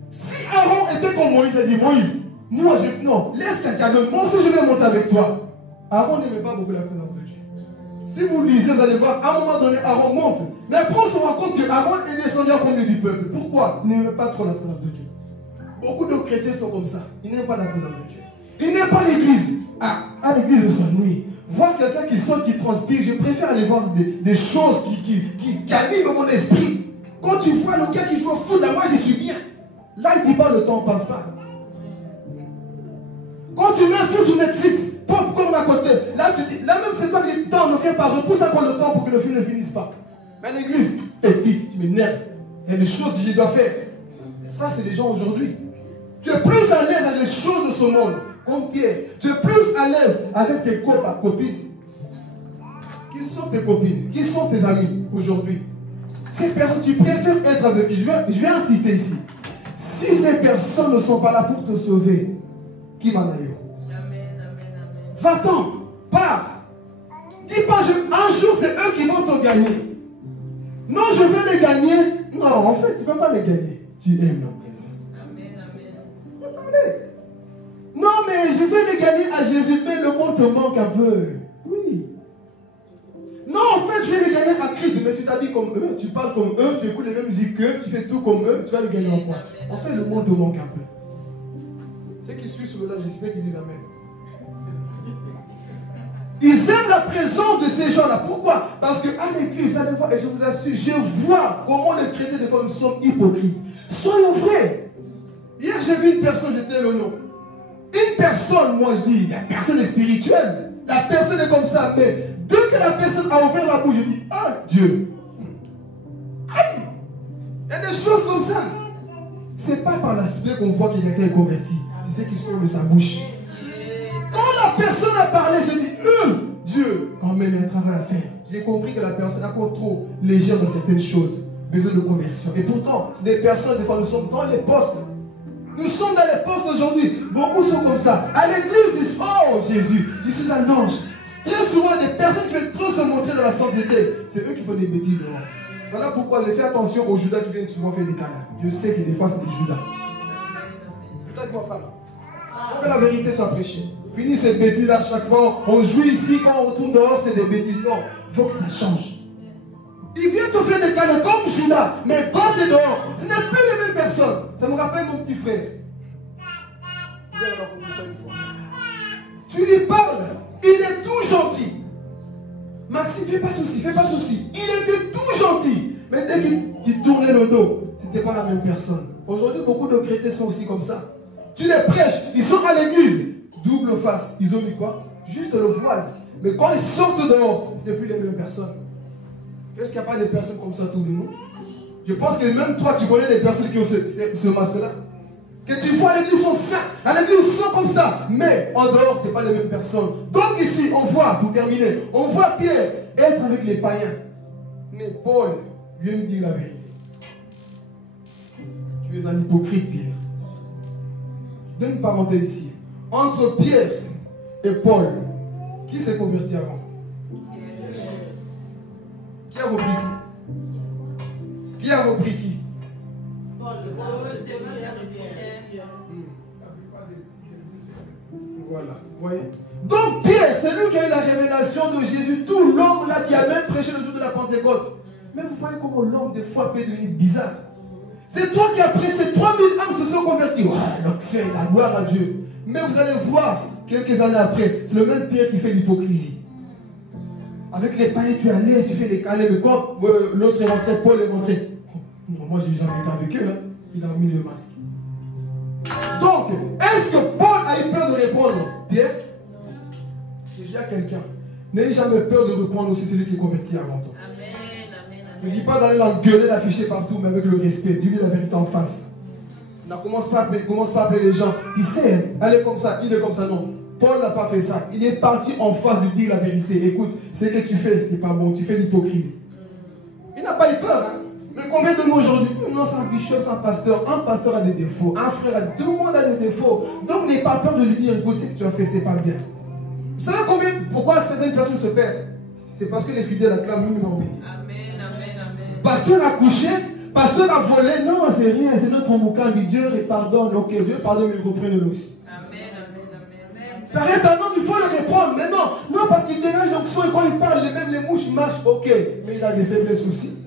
Si Aaron était comme Moïse, il a dit, Moïse, moi, non, laisse quelqu'un d'autre. Moi aussi, je vais monter avec toi. Aaron n'aimait pas beaucoup la présence de Dieu. Si vous lisez, vous allez voir, à un moment donné, Aaron monte. Mais après, on se rend compte que Aaron est descendu en premier du peuple. Pourquoi? Il n'aimait pas trop la présence de Dieu. Beaucoup de chrétiens sont comme ça. Ils n'aiment pas la présence de Dieu. Ils n'aiment pas l'église. Ah, à l'église, ils s'ennuient. Voir quelqu'un qui saute, qui transpire, je préfère aller voir des choses qui animent mon esprit. Quand tu vois le gars qui joue au foot, là, moi, j'y suis bien. Là, il ne dit pas le temps ne passe pas. Quand tu mets un film sur Netflix, popcorn à côté, là, tu dis, là même, c'est toi qui dis, temps ne vient pas, repousse encore le temps pour que le film ne finisse pas. Mais l'église, vite, tu m'énerves. Il y a des choses que je dois faire. Ça, c'est les gens aujourd'hui. Tu es plus à l'aise avec les choses de ce monde, comme Pierre. Tu es plus à l'aise avec tes copines. Qui sont tes copines? Qui sont tes amis aujourd'hui? Ces personnes, tu préfères être avec qui? Je vais insister ici. Si ces personnes ne sont pas là pour te sauver, qui m'en a eu? Va-t'en, pars. Dis pas, un jour c'est eux qui vont te gagner. Non, je vais les gagner. Non, en fait, tu ne peux pas les gagner. Tu aimes leur présence. Amen. Non, mais je vais les gagner à Jésus, mais le monde te manque un peu. Oui. Non, en fait, je vais les gagner à Christ, mais tu t'habilles comme eux, tu parles comme eux, tu écoutes les mêmes musiques qu'eux, tu fais tout comme eux, tu vas les gagner en quoi? En fait, le monde te manque un peu. Ceux qui suivent sur le live, j'espère qu'ils disent Amen. Ils aiment la présence de ces gens-là. Pourquoi? Parce qu'à l'église, allez voir, et je vous assure, je vois comment les chrétiens des fois nous sommes hypocrites. Soyons vrais. Hier, j'ai vu une personne, j'étais le nom. Une personne, moi je dis, la personne est spirituelle. La personne est comme ça, mais dès que la personne a ouvert la bouche, je dis, ah Dieu. Aïe. Il y a des choses comme ça. C'est pas par l'aspect qu'on voit qu'il y a quelqu'un converti. C'est ce qui sort de sa bouche. Quand la personne a parlé, je dis, Dieu, quand même, il y a un travail à faire. J'ai compris que la personne est encore trop légère dans certaines choses. Besoin de conversion. Et pourtant, c'est des personnes, des fois, nous sommes dans les postes. Nous sommes dans les postes aujourd'hui. Beaucoup sont comme ça. À l'église, ils disent, oh Jésus, je suis un ange. Très souvent, des personnes qui veulent trop se montrer dans la sainteté, c'est eux qui font des bêtises dehors. Voilà pourquoi je fais attention aux Judas qui viennent souvent faire des câlins. Je sais que des fois, c'est des Judas. Peut-être moi pas. Il faut que la vérité soit prêchée. Fini ces bêtises à chaque fois. On joue ici, quand on retourne dehors, c'est des bêtises. Non, il faut que ça change. Il vient te faire des câlins comme Judas, mais quand c'est dehors, ce n'est plus les mêmes personnes. Ça me rappelle mon petit frère. Vous allez raconter ça une fois. Tu lui parles, il est tout gentil. Maxime, fais pas ceci, fais pas ceci. Il était tout gentil. qui tournaient le dos, ce n'était pas la même personne. Aujourd'hui, beaucoup de chrétiens sont aussi comme ça. Tu les prêches, ils sont à l'église, double face. Ils ont mis quoi? Juste le voile. Mais quand ils sortent dehors, ce n'est plus les mêmes personnes. Est-ce qu'il n'y a pas des personnes comme ça autour de nous? Je pense que même toi, tu connais des personnes qui ont ce masque-là. Que tu vois à l'église, ils sont sains. À l'église, ils sont comme ça. Mais en dehors, ce n'est pas les mêmes personnes. Donc ici, on voit, pour terminer, on voit Pierre être avec les païens. Mais Paul vient nous dire la vérité. Tu es un hypocrite, Pierre. Donne une parenthèse ici. Entre Pierre et Paul, qui s'est converti avant? Qui a repris qui? Qui a repris qui? Voilà, vous voyez. Donc Pierre, c'est lui qui a eu la révélation de Jésus, tout l'homme là qui a même prêché le jour de la Pentecôte. Mais vous voyez comment l'homme des fois peut devenir bizarre. C'est toi qui as prêché, 3000 âmes se sont converties. L'onction, la gloire à Dieu. Mais vous allez voir, quelques années après, c'est le même Pierre qui fait l'hypocrisie. Avec les païens, tu es allé, tu fais les calés, mais quand l'autre est rentré, Paul est rentré. Moi, j'ai jamais été avec eux, hein. Il a mis le masque. Donc, est-ce que Paul a eu peur de répondre? Pierre? Je dis à quelqu'un, n'ayez jamais peur de répondre aussi celui qui est converti avant toi. Je ne dis pas d'aller l'engueuler, l'afficher partout, mais avec le respect. Dis-lui la vérité en face. Ne commence pas à appeler les gens. Tu sais, elle est comme ça, il est comme ça. Non. Paul n'a pas fait ça. Il est parti en face de dire la vérité. Écoute, ce que tu fais, c'est pas bon. Tu fais l'hypocrisie. Il n'a pas eu peur. Hein? Mais combien de mots aujourd'hui? Non, c'est un bishop, c'est un pasteur. Un pasteur a des défauts. Un frère, tout le monde a des défauts. Donc n'aie pas peur de lui dire, écoute, ce que tu as fait, c'est pas bien. Vous savez pourquoi certaines personnes se perdent? C'est parce que les fidèles acclament même en bêtise. Pasteur a couché, pasteur a volé. Non, c'est rien, c'est notre moucan. Dieu pardonne. Ok, Dieu pardonne, mais reprenne-le aussi. Ça reste un homme, il faut le répondre. Mais non, parce qu'il dégage l'onction et quand il parle, même les mouches marchent. Ok, mais il a des faiblesses aussi.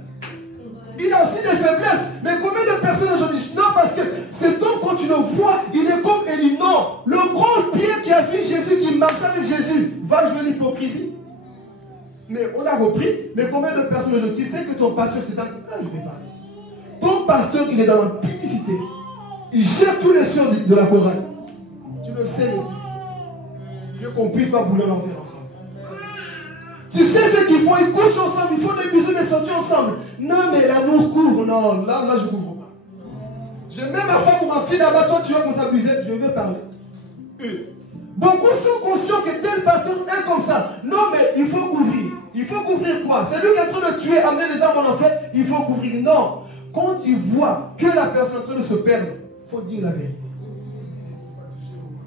Il a aussi des faiblesses. Mais combien de personnes aujourd'hui? Non, parce que cet homme, quand tu le vois, il est comme Élie. Non, le grand Pierre qui a vu Jésus, qui marchait avec Jésus, va jouer l'hypocrisie. Mais on a repris. Mais combien de personnes aujourd'hui? Tu sais que ton pasteur, c'est un... Ah, je vais parler ici. Ton pasteur, il est dans la publicité. Il gère tous les sœurs de la chorale. Tu le sais, mon Dieu. Dieu compris, il va vouloir l'enfer ensemble. Tu sais ce qu'ils font, ils couchent ensemble, ils font des bisous, des sorties ensemble. Non, mais l'amour couvre. Non, là, je ne couvre pas. Je mets ma femme ou ma fille là-bas, toi, tu vas qu'on s'abuser. Je vais parler. Beaucoup sont conscients que tel pasteur est comme ça. Non, mais il faut couvrir. Il faut couvrir quoi? C'est lui qui est en train de tuer, amener les âmes en enfer. Il faut couvrir. Non. Quand tu vois que la personne est en train de se perdre, il faut dire la vérité.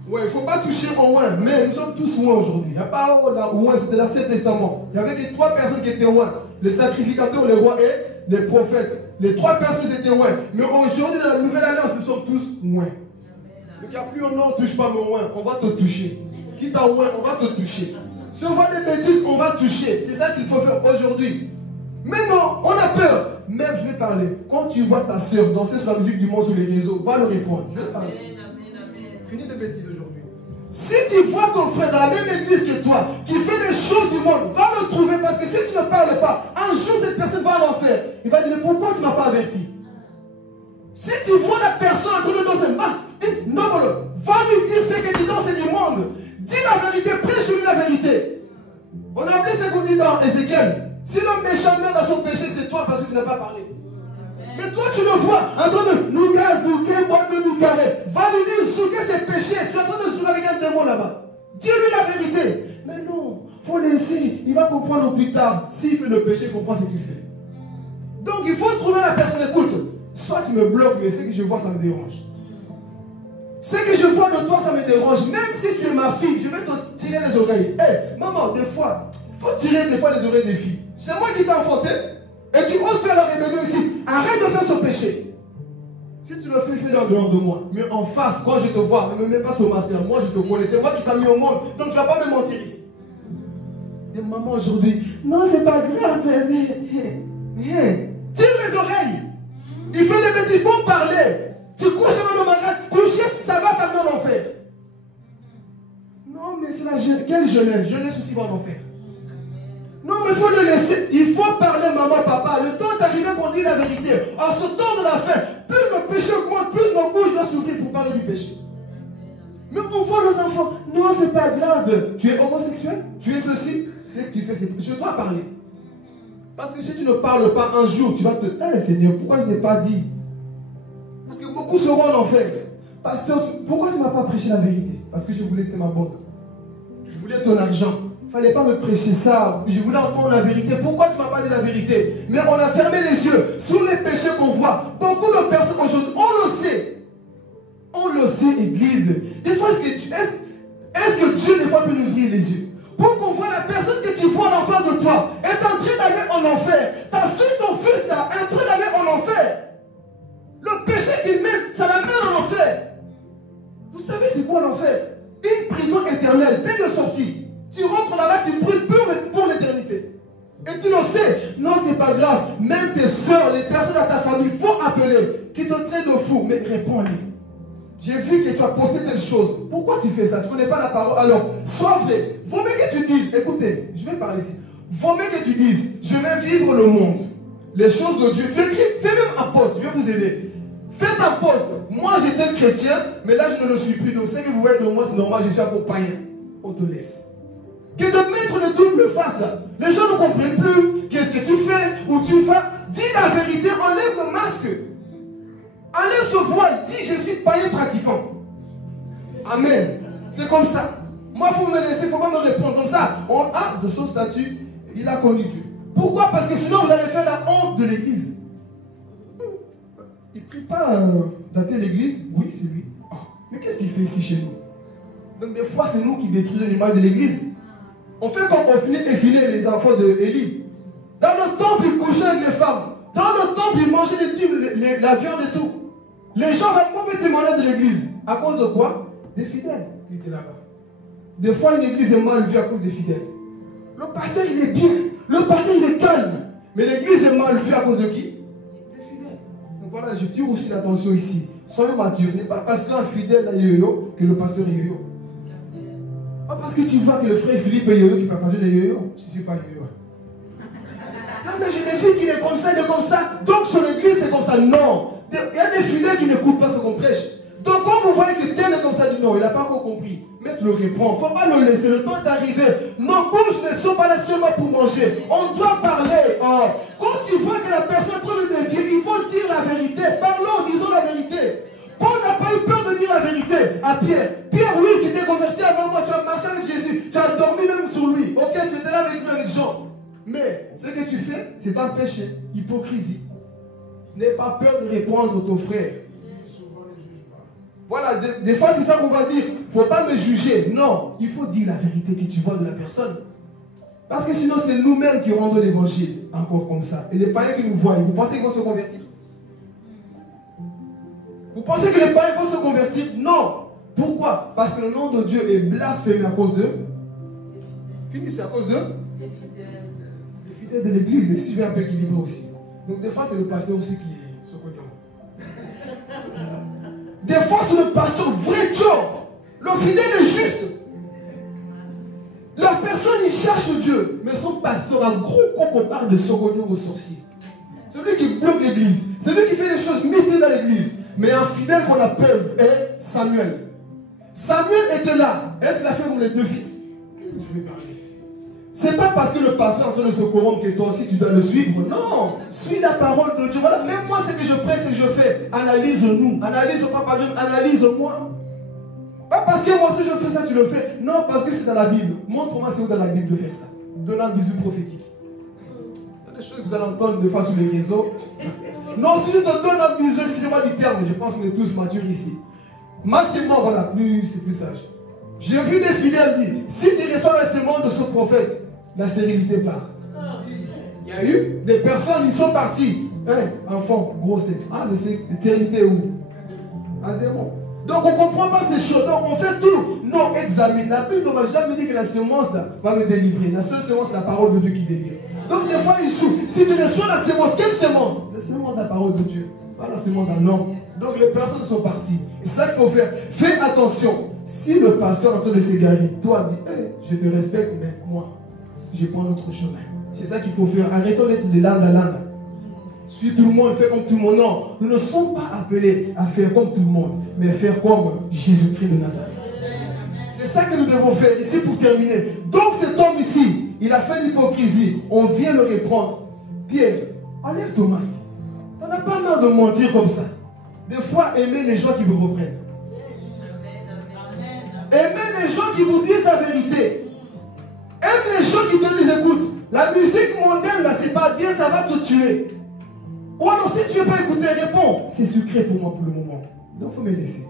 Ouais, il ne faut pas toucher au loin, mais nous sommes tous loin aujourd'hui. Il n'y a pas loin, c'était l'Ancien Testament. Il y avait que 3 personnes qui étaient loin. Les sacrificateurs, les rois et les prophètes. Les 3 personnes étaient loin. Mais aujourd'hui, dans la nouvelle alliance, nous sommes tous loin. Donc il n'y a plus un nom, touche pas mon loin, on va te toucher. Quitte à loin, on va te toucher. Si on voit des bêtises, on va toucher. C'est ça qu'il faut faire aujourd'hui. Mais non, on a peur. Même je vais parler. Quand tu vois ta soeur danser sur la musique du monde sur les réseaux, va le répondre. Je vais parler. Fini de bêtises aujourd'hui. Si tu vois ton frère dans la même église que toi, qui fait des choses du monde, va le trouver parce que si tu ne parles pas, un jour cette personne va à l'enfer. Il va dire, mais pourquoi tu ne m'as pas averti? Si tu vois la personne en train de danser, non, va lui dire ce que tu danses du monde. Dis la vérité, prêche-lui la vérité. On a appelé ce qu'on dit dans Ézéchiel. Si l'homme méchant meurt dans son péché, c'est toi parce que tu n'as pas parlé. Mais toi, tu le vois en train de nous gazouquer, boire de nous carrer. Va lui dire, zouquer ses péchés. Tu es en train de zouquer avec un démon là-bas. Dis-lui la vérité. Mais non, il faut laisser. Il va comprendre plus tard. S'il fait le péché, il comprend ce qu'il fait. Donc, il faut trouver la personne. Écoute, soit tu me bloques, mais ce que je vois, ça me dérange. Ce que je vois de toi, ça me dérange. Même si tu es ma fille, je vais te tirer les oreilles. Hé, maman, des fois, il faut tirer des fois les oreilles des filles. C'est moi qui t'ai enfanté. Et tu oses faire la rébellion ici. Arrête de faire ce péché. Si tu le fais, fais-le en dehors de moi. Mais en face, quand je te vois, ne me mets pas ce masque-là. Moi, je te connais. C'est moi qui t'ai mis au monde. Donc, tu ne vas pas me mentir ici. Et maman, aujourd'hui, non, c'est pas grave. Tire les oreilles. Il fait des bêtises. Il faut parler. Tu couches dans le magasin. Coucher, ça va t'amener en enfer. Non, mais c'est la jeunesse. Quelle jeunesse? Jeunesse aussi va en enfer. Non, mais il faut le laisser. Il faut parler, maman, papa. Le temps est arrivé qu'on dit dire la vérité. En ce temps de la fin, plus le péché augmente, plus nos bouches doivent s'ouvrir pour parler du péché. Mais on voit nos enfants, non, c'est pas grave. Tu es homosexuel, tu es ceci, c'est que tu fais, je dois parler. Parce que si tu ne parles pas un jour, tu vas te dire, Seigneur, pourquoi je n'ai pas dit? Parce que beaucoup seront en enfer. Pasteur, pourquoi tu ne m'as pas prêché la vérité? Parce que je voulais que ma bonne. Je voulais ton argent. Il ne fallait pas me prêcher ça. Je voulais entendre la vérité. Pourquoi tu ne m'as pas dit la vérité? Mais on a fermé les yeux sur les péchés qu'on voit. Beaucoup de personnes aujourd'hui, on le sait. On le sait, Église. Des fois, est-ce que Dieu, des fois, peut nous ouvrir les yeux? Pour qu'on voit la personne que tu vois en face de toi est en train d'aller en enfer. Ta fille, ton fils, là, est en train d'aller en enfer. Le péché qu'il met, ça l'amène en enfer. Vous savez c'est quoi l'enfer? Une prison éternelle, pleine de sorties. Tu rentres là-bas, tu brûles pour l'éternité. Et tu le sais. Non, c'est pas grave. Même tes soeurs, les personnes de ta famille, faut appeler, qui te traitent de fou. Mais réponds-lui. J'ai vu que tu as posté telle chose. Pourquoi tu fais ça? Tu ne connais pas la parole. Alors, sois vrai. Vaut mieux que tu dises, écoutez, je vais parler ici. Vaut mieux que tu dises, je vais vivre le monde. Les choses de Dieu. Fais même un poste, je vais vous aider. Faites un poste. Moi, j'étais chrétien, mais là, je ne le suis plus. Donc, ce que vous voyez de moi, c'est normal, je suis encore païen. On te laisse. Que de mettre le double face là. Les gens ne comprennent plus. Qu'est-ce que tu fais? Où tu vas? Dis la vérité, enlève le masque. Enlève ce voile. Dis, je suis païen pratiquant. Amen. C'est comme ça. Moi, il faut me laisser, il ne faut pas me répondre. Comme ça, de son statut, il a connu Dieu. Pourquoi? Parce que sinon, vous allez faire la honte de l'église. Il ne prie pas dans telle église? Oui, c'est lui. Oh, mais qu'est-ce qu'il fait ici chez nous? Donc des fois, c'est nous qui détruisons l'image de l'église. On fait comme on finit effiler les enfants d'Élie. Dans le temple, ils couchaient avec les femmes. Dans le temple, ils mangeaient la viande et tout. Les gens avaient mauvais témoignage de l'église. À cause de quoi? Des fidèles qui étaient là-bas. Des fois, une église est mal vue à cause des fidèles. Le pasteur, il est bien. Le pasteur, il est calme. Mais l'église est mal vue à cause de qui? Voilà, je tire aussi l'attention ici. Soyons matures. Ce n'est pas parce qu'un fidèle est yo-yo que le pasteur est yo-yo. Pas parce que tu vois que le frère Philippe est yo-yo qui peut parler de yo-yo. Je ne suis pas yo-yo. Non, mais je l'ai vu qu'il est comme ça, il est comme ça. Donc sur l'église, c'est comme ça. Non. Il y a des fidèles qui n'écoutent pas ce qu'on prêche. Donc quand vous voyez que tel est comme ça, dit non, il n'a pas encore compris. Mais tu le reprends. Il ne faut pas le laisser. Le temps est arrivé. Nos bouches ne sont pas là seulement pour manger. On doit parler. Quand tu vois que la personne est en train de dévier, il faut dire la vérité. Parlons, disons la vérité. Paul n'a pas eu peur de dire la vérité à Pierre. Pierre, oui, tu t'es converti avant moi, tu as marché avec Jésus, tu as dormi même sur lui. Ok, tu étais là avec lui, avec Jean. Mais ce que tu fais, c'est un péché, hypocrisie. N'aie pas peur de répondre à ton frère. Voilà, des fois c'est ça qu'on va dire. Il ne faut pas me juger. Non, il faut dire la vérité que tu vois de la personne. Parce que sinon, c'est nous-mêmes qui rendons l'évangile encore comme ça. Et les païens qui nous voient, vous pensez qu'ils vont se convertir? Vous pensez que les païens vont se convertir? Non. Pourquoi? Parce que le nom de Dieu est blasphémé à cause d'eux. Finissez à cause d'eux. Les fidèles de l'église. Et si je vais un peu équilibrer aussi. Donc des fois, c'est le pasteur aussi qui est ce qu'on Des fois, c'est le pasteur vrai job. Le fidèle est juste. La personne, il cherche Dieu. Mais son pasteur, un gros con qu'on parle de Sogonio au sorcier. C'est lui qui bloque l'église. C'est lui qui fait des choses mystérieuses dans l'église. Mais un fidèle qu'on appelle est Samuel. Samuel était là. Est-ce qu'il a fait comme les deux fils? Je vais parler. C'est pas parce que le pasteur est en train de se corrompre que toi aussi tu dois le suivre. Non. Suis la parole de Dieu. Voilà, même moi, ce que je prêche, ce que je fais. Analyse-nous. Analyse Papa Dieu. Analyse-moi. Pas parce que moi, si je fais ça, tu le fais. Non, parce que c'est dans la Bible. Montre-moi c'est où dans la Bible de faire ça. Donne un bisou prophétique. Il y a des choses que vous allez entendre des fois sur les réseaux. Non, si je te donne un bisou, excusez-moi du terme, je pense qu'on est tous matures ici. Massivement, voilà, c'est plus sage. J'ai vu des fidèles dire, si tu reçois la sémence de ce prophète, la stérilité part. Il y a eu des personnes, ils sont partis. Enfant, grossesse. Ah, la stérilité où? Un démon. Donc on ne comprend pas ces choses. Donc on fait tout. Non, examine. La Bible ne m'a jamais dit que la semence là, va me délivrer. La seule semence, c'est la parole de Dieu qui délivre. Donc des fois, il joue. Si tu reçois la semence, quelle semence? La semence de la parole de Dieu. Pas la semence d'un homme. Donc les personnes sont parties. Et c'est ça qu'il faut faire. Fais attention. Si le pasteur est en train de s'égarer, toi dis, je te respecte, mais moi, je prends notre chemin. C'est ça qu'il faut faire. Arrêtons d'être de l'âne à l'âne. suis tout le monde, fais comme tout le monde. Non, nous ne sommes pas appelés à faire comme tout le monde, mais à faire comme Jésus-Christ de Nazareth. C'est ça que nous devons faire ici pour terminer. Donc cet homme ici, il a fait l'hypocrisie. On vient le reprendre. Pierre, enlève ton masque. Tu n'en as pas marre de mentir comme ça. Des fois, aimez les gens qui vous reprennent. Aimez les gens qui vous disent la vérité. Aime les gens qui te disent, écoute, la musique mondaine, là, c'est pas bien, ça va te tuer. Ou alors, si tu ne veux pas écouter, réponds. C'est sucré pour moi pour le moment. Donc, il faut me laisser.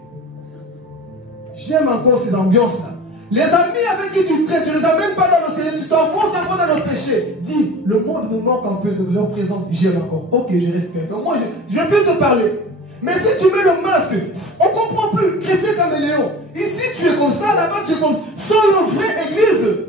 J'aime encore ces ambiances-là. Les amis avec qui tu traites, tu ne les amènes pas dans le Seigneur, tu t'enfonces un peu dans le péché. Dis, le monde me manque un peu de leur présence, j'aime encore. Ok, je respecte. Donc moi, je ne vais plus te parler. Mais si tu mets le masque, on ne comprend plus. Chrétien caméléon. Ici, tu es comme ça, là-bas, tu es comme ça. Soyons vraie église.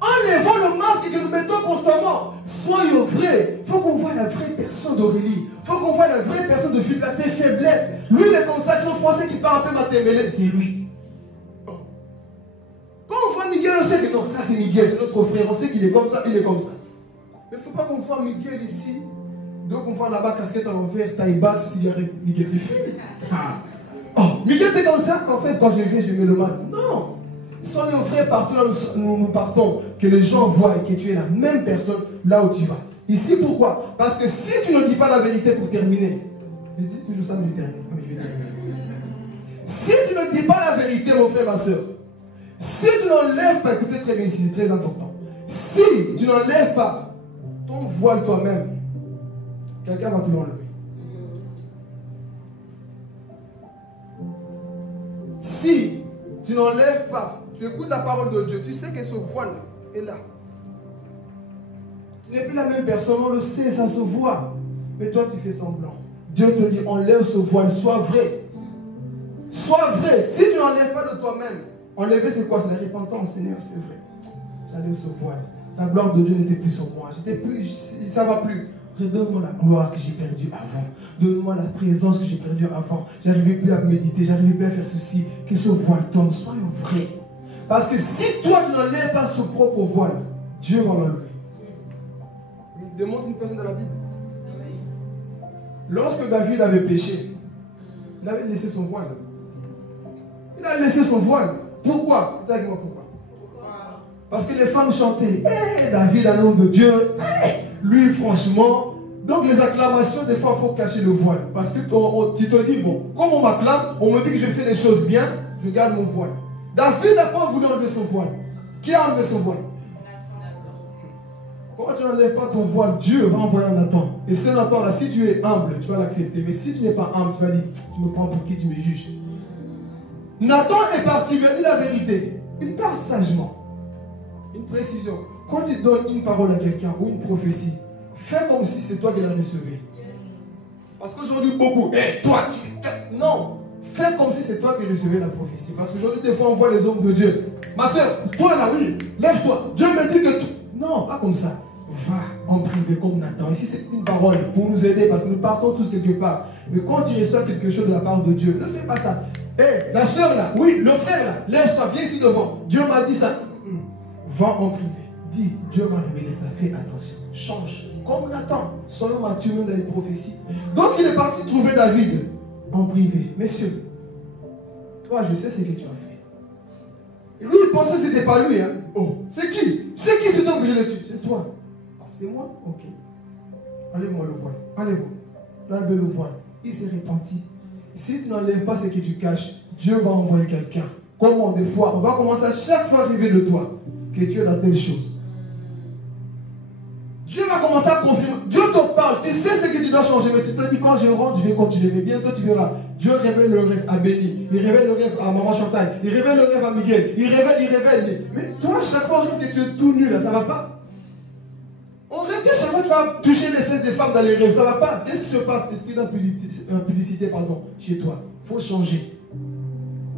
Enlevons le masque que nous mettons constamment. Soyons vrais. Il faut qu'on voit la vraie personne d'Aurélie. Il faut qu'on voit la vraie personne de Philippe, ses faiblesses. Lui, il est comme ça, son français qui parle un peu matembélé, c'est lui. Quand on voit Miguel, on sait que non, ça c'est Miguel, c'est notre frère. On sait qu'il est comme ça, il est comme ça. Mais il ne faut pas qu'on voit Miguel ici. Donc on voit là-bas casquette à l'envers, taille basse, cigarette. Miguel, tu fumes. Oh, Miguel, t'es comme ça. En fait, quand je viens, je mets le masque. Non. Soyons vrais partout là où nous partons. Que les gens voient que tu es la même personne là où tu vas. Ici, pourquoi? Parce que si tu ne dis pas la vérité pour terminer, je dis toujours ça, mais je termine. Si tu ne dis pas la vérité, mon frère, ma soeur, si tu n'enlèves pas, écoutez très bien ici, c'est très important. Si tu n'enlèves pas ton voile toi-même, quelqu'un va te l'enlever. Si tu n'enlèves pas, tu écoutes la parole de Dieu, tu sais que ce voile est là. Tu n'es plus la même personne, on le sait, ça se voit. Mais toi, tu fais semblant. Dieu te dit, enlève ce voile, sois vrai. Sois vrai. Si tu n'enlèves pas de toi-même, enlever c'est quoi? C'est la repentance, Seigneur, c'est vrai. J'enlève ce voile. La gloire de Dieu n'était plus sur moi. Ça ne va plus. Redonne-moi la gloire que j'ai perdue avant. Donne-moi la présence que j'ai perdue avant. J'arrivais plus à méditer, j'arrivais plus à faire ceci. Que ce voile tombe, soyons vrais. Parce que si toi tu n'enlèves pas ce propre voile, Dieu va l'enlever. Il démontre une personne dans la Bible. Lorsque David avait péché, il avait laissé son voile. Il a laissé son voile. Pourquoi? Dis-moi pourquoi. Parce que les femmes chantaient, hey, David, un homme de Dieu, hey, lui, franchement. Donc, les acclamations, des fois, il faut cacher le voile. Parce que tu te dis, bon, comme on m'acclame, on me dit que je fais les choses bien, je garde mon voile. David n'a pas voulu enlever son voile. Qui a enlevé son voile? Quand tu n'enlèves pas ton voile, Dieu va envoyer un Nathan. Et ce Nathan-là, si tu es humble, tu vas l'accepter. Mais si tu n'es pas humble, tu vas dire, tu me prends pour qui, tu me juges. Nathan est parti, il a dit la vérité. Il parle sagement. Une précision. Quand tu donnes une parole à quelqu'un ou une prophétie, fais comme si c'est toi qui l'as recevée. Parce qu'aujourd'hui, beaucoup, toi, non. Fais comme si c'est toi qui recevais la prophétie. Parce qu'aujourd'hui, des fois, on voit les hommes de Dieu. Ma soeur, toi là, oui, lève-toi. Dieu me dit que... Non, pas comme ça. Va en privé comme Nathan. Ici, c'est une parole pour nous aider parce que nous partons tous quelque part. Mais quand tu reçois quelque chose de la part de Dieu, ne fais pas ça. La soeur là, oui, le frère là, lève-toi, viens ici devant. Dieu m'a dit ça. Va en privé. Dis, Dieu m'a révélé ça. Fais attention. Change. Comme Nathan. Soyons matures même dans les prophéties. Donc, il est parti trouver David en privé. Messieurs, toi, je sais ce que tu as fait. Et lui, il pensait que ce n'était pas lui. Hein. Oh, c'est qui? C'est qui cet homme que je le tue? C'est toi. Ah, c'est moi? Ok. Enlève-moi le voile. Enlève-moi. Enlève le voile. Il s'est repenti. Si tu n'enlèves pas ce que tu caches, Dieu va envoyer quelqu'un. Comment? Des fois, on va commencer à chaque fois rêver de toi que tu es dans telle chose. Dieu va commencer à confirmer. Dieu te parle. Tu sais ce que tu dois changer. Mais tu te dis, quand je rentre, je vais continuer. Mais bientôt, tu verras. Dieu révèle le rêve à Béni. Il révèle le rêve à Maman Chantal. Il révèle le rêve à Miguel. Il révèle. Mais toi, chaque fois, on rêve que tu es tout nu. Là, ça ne va pas. On rêve que chaque fois, tu vas toucher les fesses des femmes dans les rêves. Ça ne va pas. Qu'est-ce qui se passe? L'esprit d'impudicité, chez toi. Il faut changer.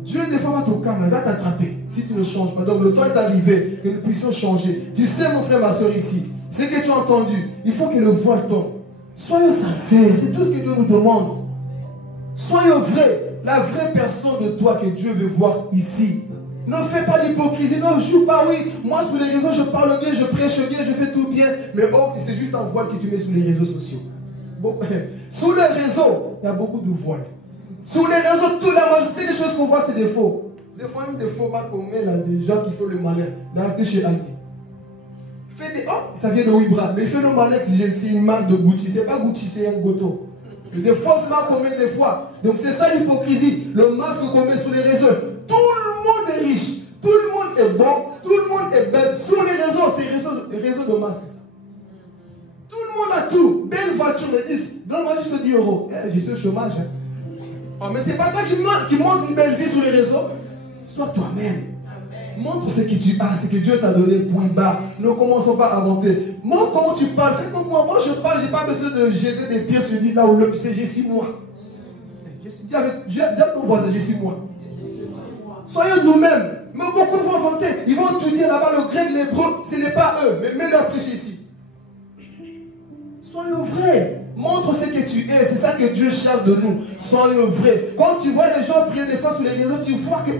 Dieu, des fois, va te calmer, va t'attraper. Si tu ne changes pas. Donc, le temps est arrivé que nous puissions changer. Tu sais, mon frère, ma soeur, ici. Ce que tu as entendu, il faut que le voile tombe. Soyons sincères, c'est tout ce que Dieu nous demande. Soyons vrais, la vraie personne de toi que Dieu veut voir ici. Ne fais pas l'hypocrisie, ne joue pas, oui. Moi, sur les réseaux, je parle bien, je prêche bien, je fais tout bien. Mais or, c'est juste un voile que tu mets sur les réseaux sociaux. Sous les réseaux, il y a beaucoup de voiles. Sur les réseaux, toute la majorité des choses qu'on voit, c'est des faux. Des fois, même des faux marques qu'on met là, des gens qui font le malin. D'arrêter chez Aldi. Oh, ça vient de Wibra. Mais il fait le malin, c'est une marque de Gucci. C'est pas Gucci, c'est un Goto. Des fausses marques qu'on met des fois. Donc c'est ça l'hypocrisie. Le masque qu'on met sur les réseaux. Tout le monde est riche. Tout le monde est bon. Tout le monde est belle. Sur les réseaux, c'est les réseaux de masques. Ça. Tout le monde a tout. Belle voiture, mais disent, donne-moi juste 10 €. J'ai ce chômage. Hein. Oh, mais c'est pas toi qui montre une belle vie sur les réseaux. Sois toi-même. Montre ce que tu as, ce que Dieu t'a donné, point barre. Ne commençons pas à inventer. Montre comment tu parles. Fais comme moi. Moi, je parle, je n'ai pas besoin de jeter des pierres sur là où le je suis moi. Dis à ton voisin, je suis moi. Soyons nous-mêmes. Mais beaucoup vont inventer. Ils vont tout dire là-bas, le grec, l'hébreu, ce n'est pas eux. Mais mets-leur prêcher ici. Soyons vrais. Montre ce que tu es. C'est ça que Dieu cherche de nous. Soyons vrais. Quand tu vois les gens prier des fois sur les réseaux, tu vois que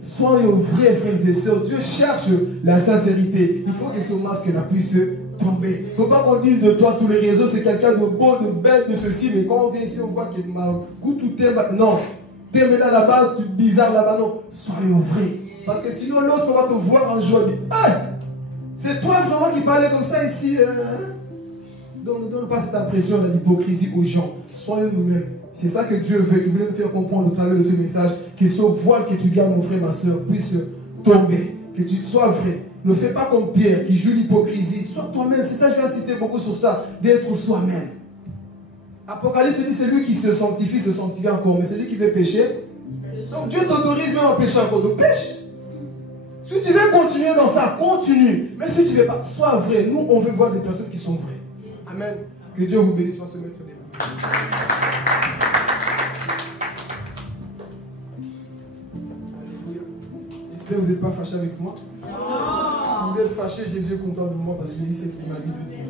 soyons vrais, frères et sœurs. Dieu cherche la sincérité. Il faut que ce masque là puisse tomber. Il ne faut pas qu'on dise de toi sur les réseaux, c'est quelqu'un de beau, de belle, de ceci. Mais quand on vient ici, on voit qu'il m'a goûté tout t'aime. Non. T'aimes là-bas, tu es bizarre là-bas. Non. Soyons vrais. Parce que sinon, lorsqu'on va te voir un jour, on dit hey, c'est toi vraiment qui parlais comme ça ici. Ne donne pas cette impression de l'hypocrisie aux gens. Soyons nous-mêmes. C'est ça que Dieu veut. Il voulait nous faire comprendre au travers de ce message. Que ce voile que tu gardes, mon frère, ma soeur, puisse tomber. Que tu sois vrai. Ne fais pas comme Pierre qui joue l'hypocrisie. Sois toi-même. C'est ça, je vais insister beaucoup sur ça. D'être soi-même. Apocalypse dit c'est lui qui se sanctifie, se sanctifie encore. Mais c'est lui qui veut pécher. Donc Dieu t'autorise même à pécher encore. Donc pêche. Si tu veux continuer dans ça, continue. Mais si tu ne veux pas, sois vrai. Nous, on veut voir des personnes qui sont vraies. Amen. Que Dieu vous bénisse. On va se mettre des mains. Alléluia. J'espère que vous n'êtes pas fâchés avec moi. Si vous êtes fâchés, Jésus est content de moi parce que lui sait ce qu'il m'a dit de dire.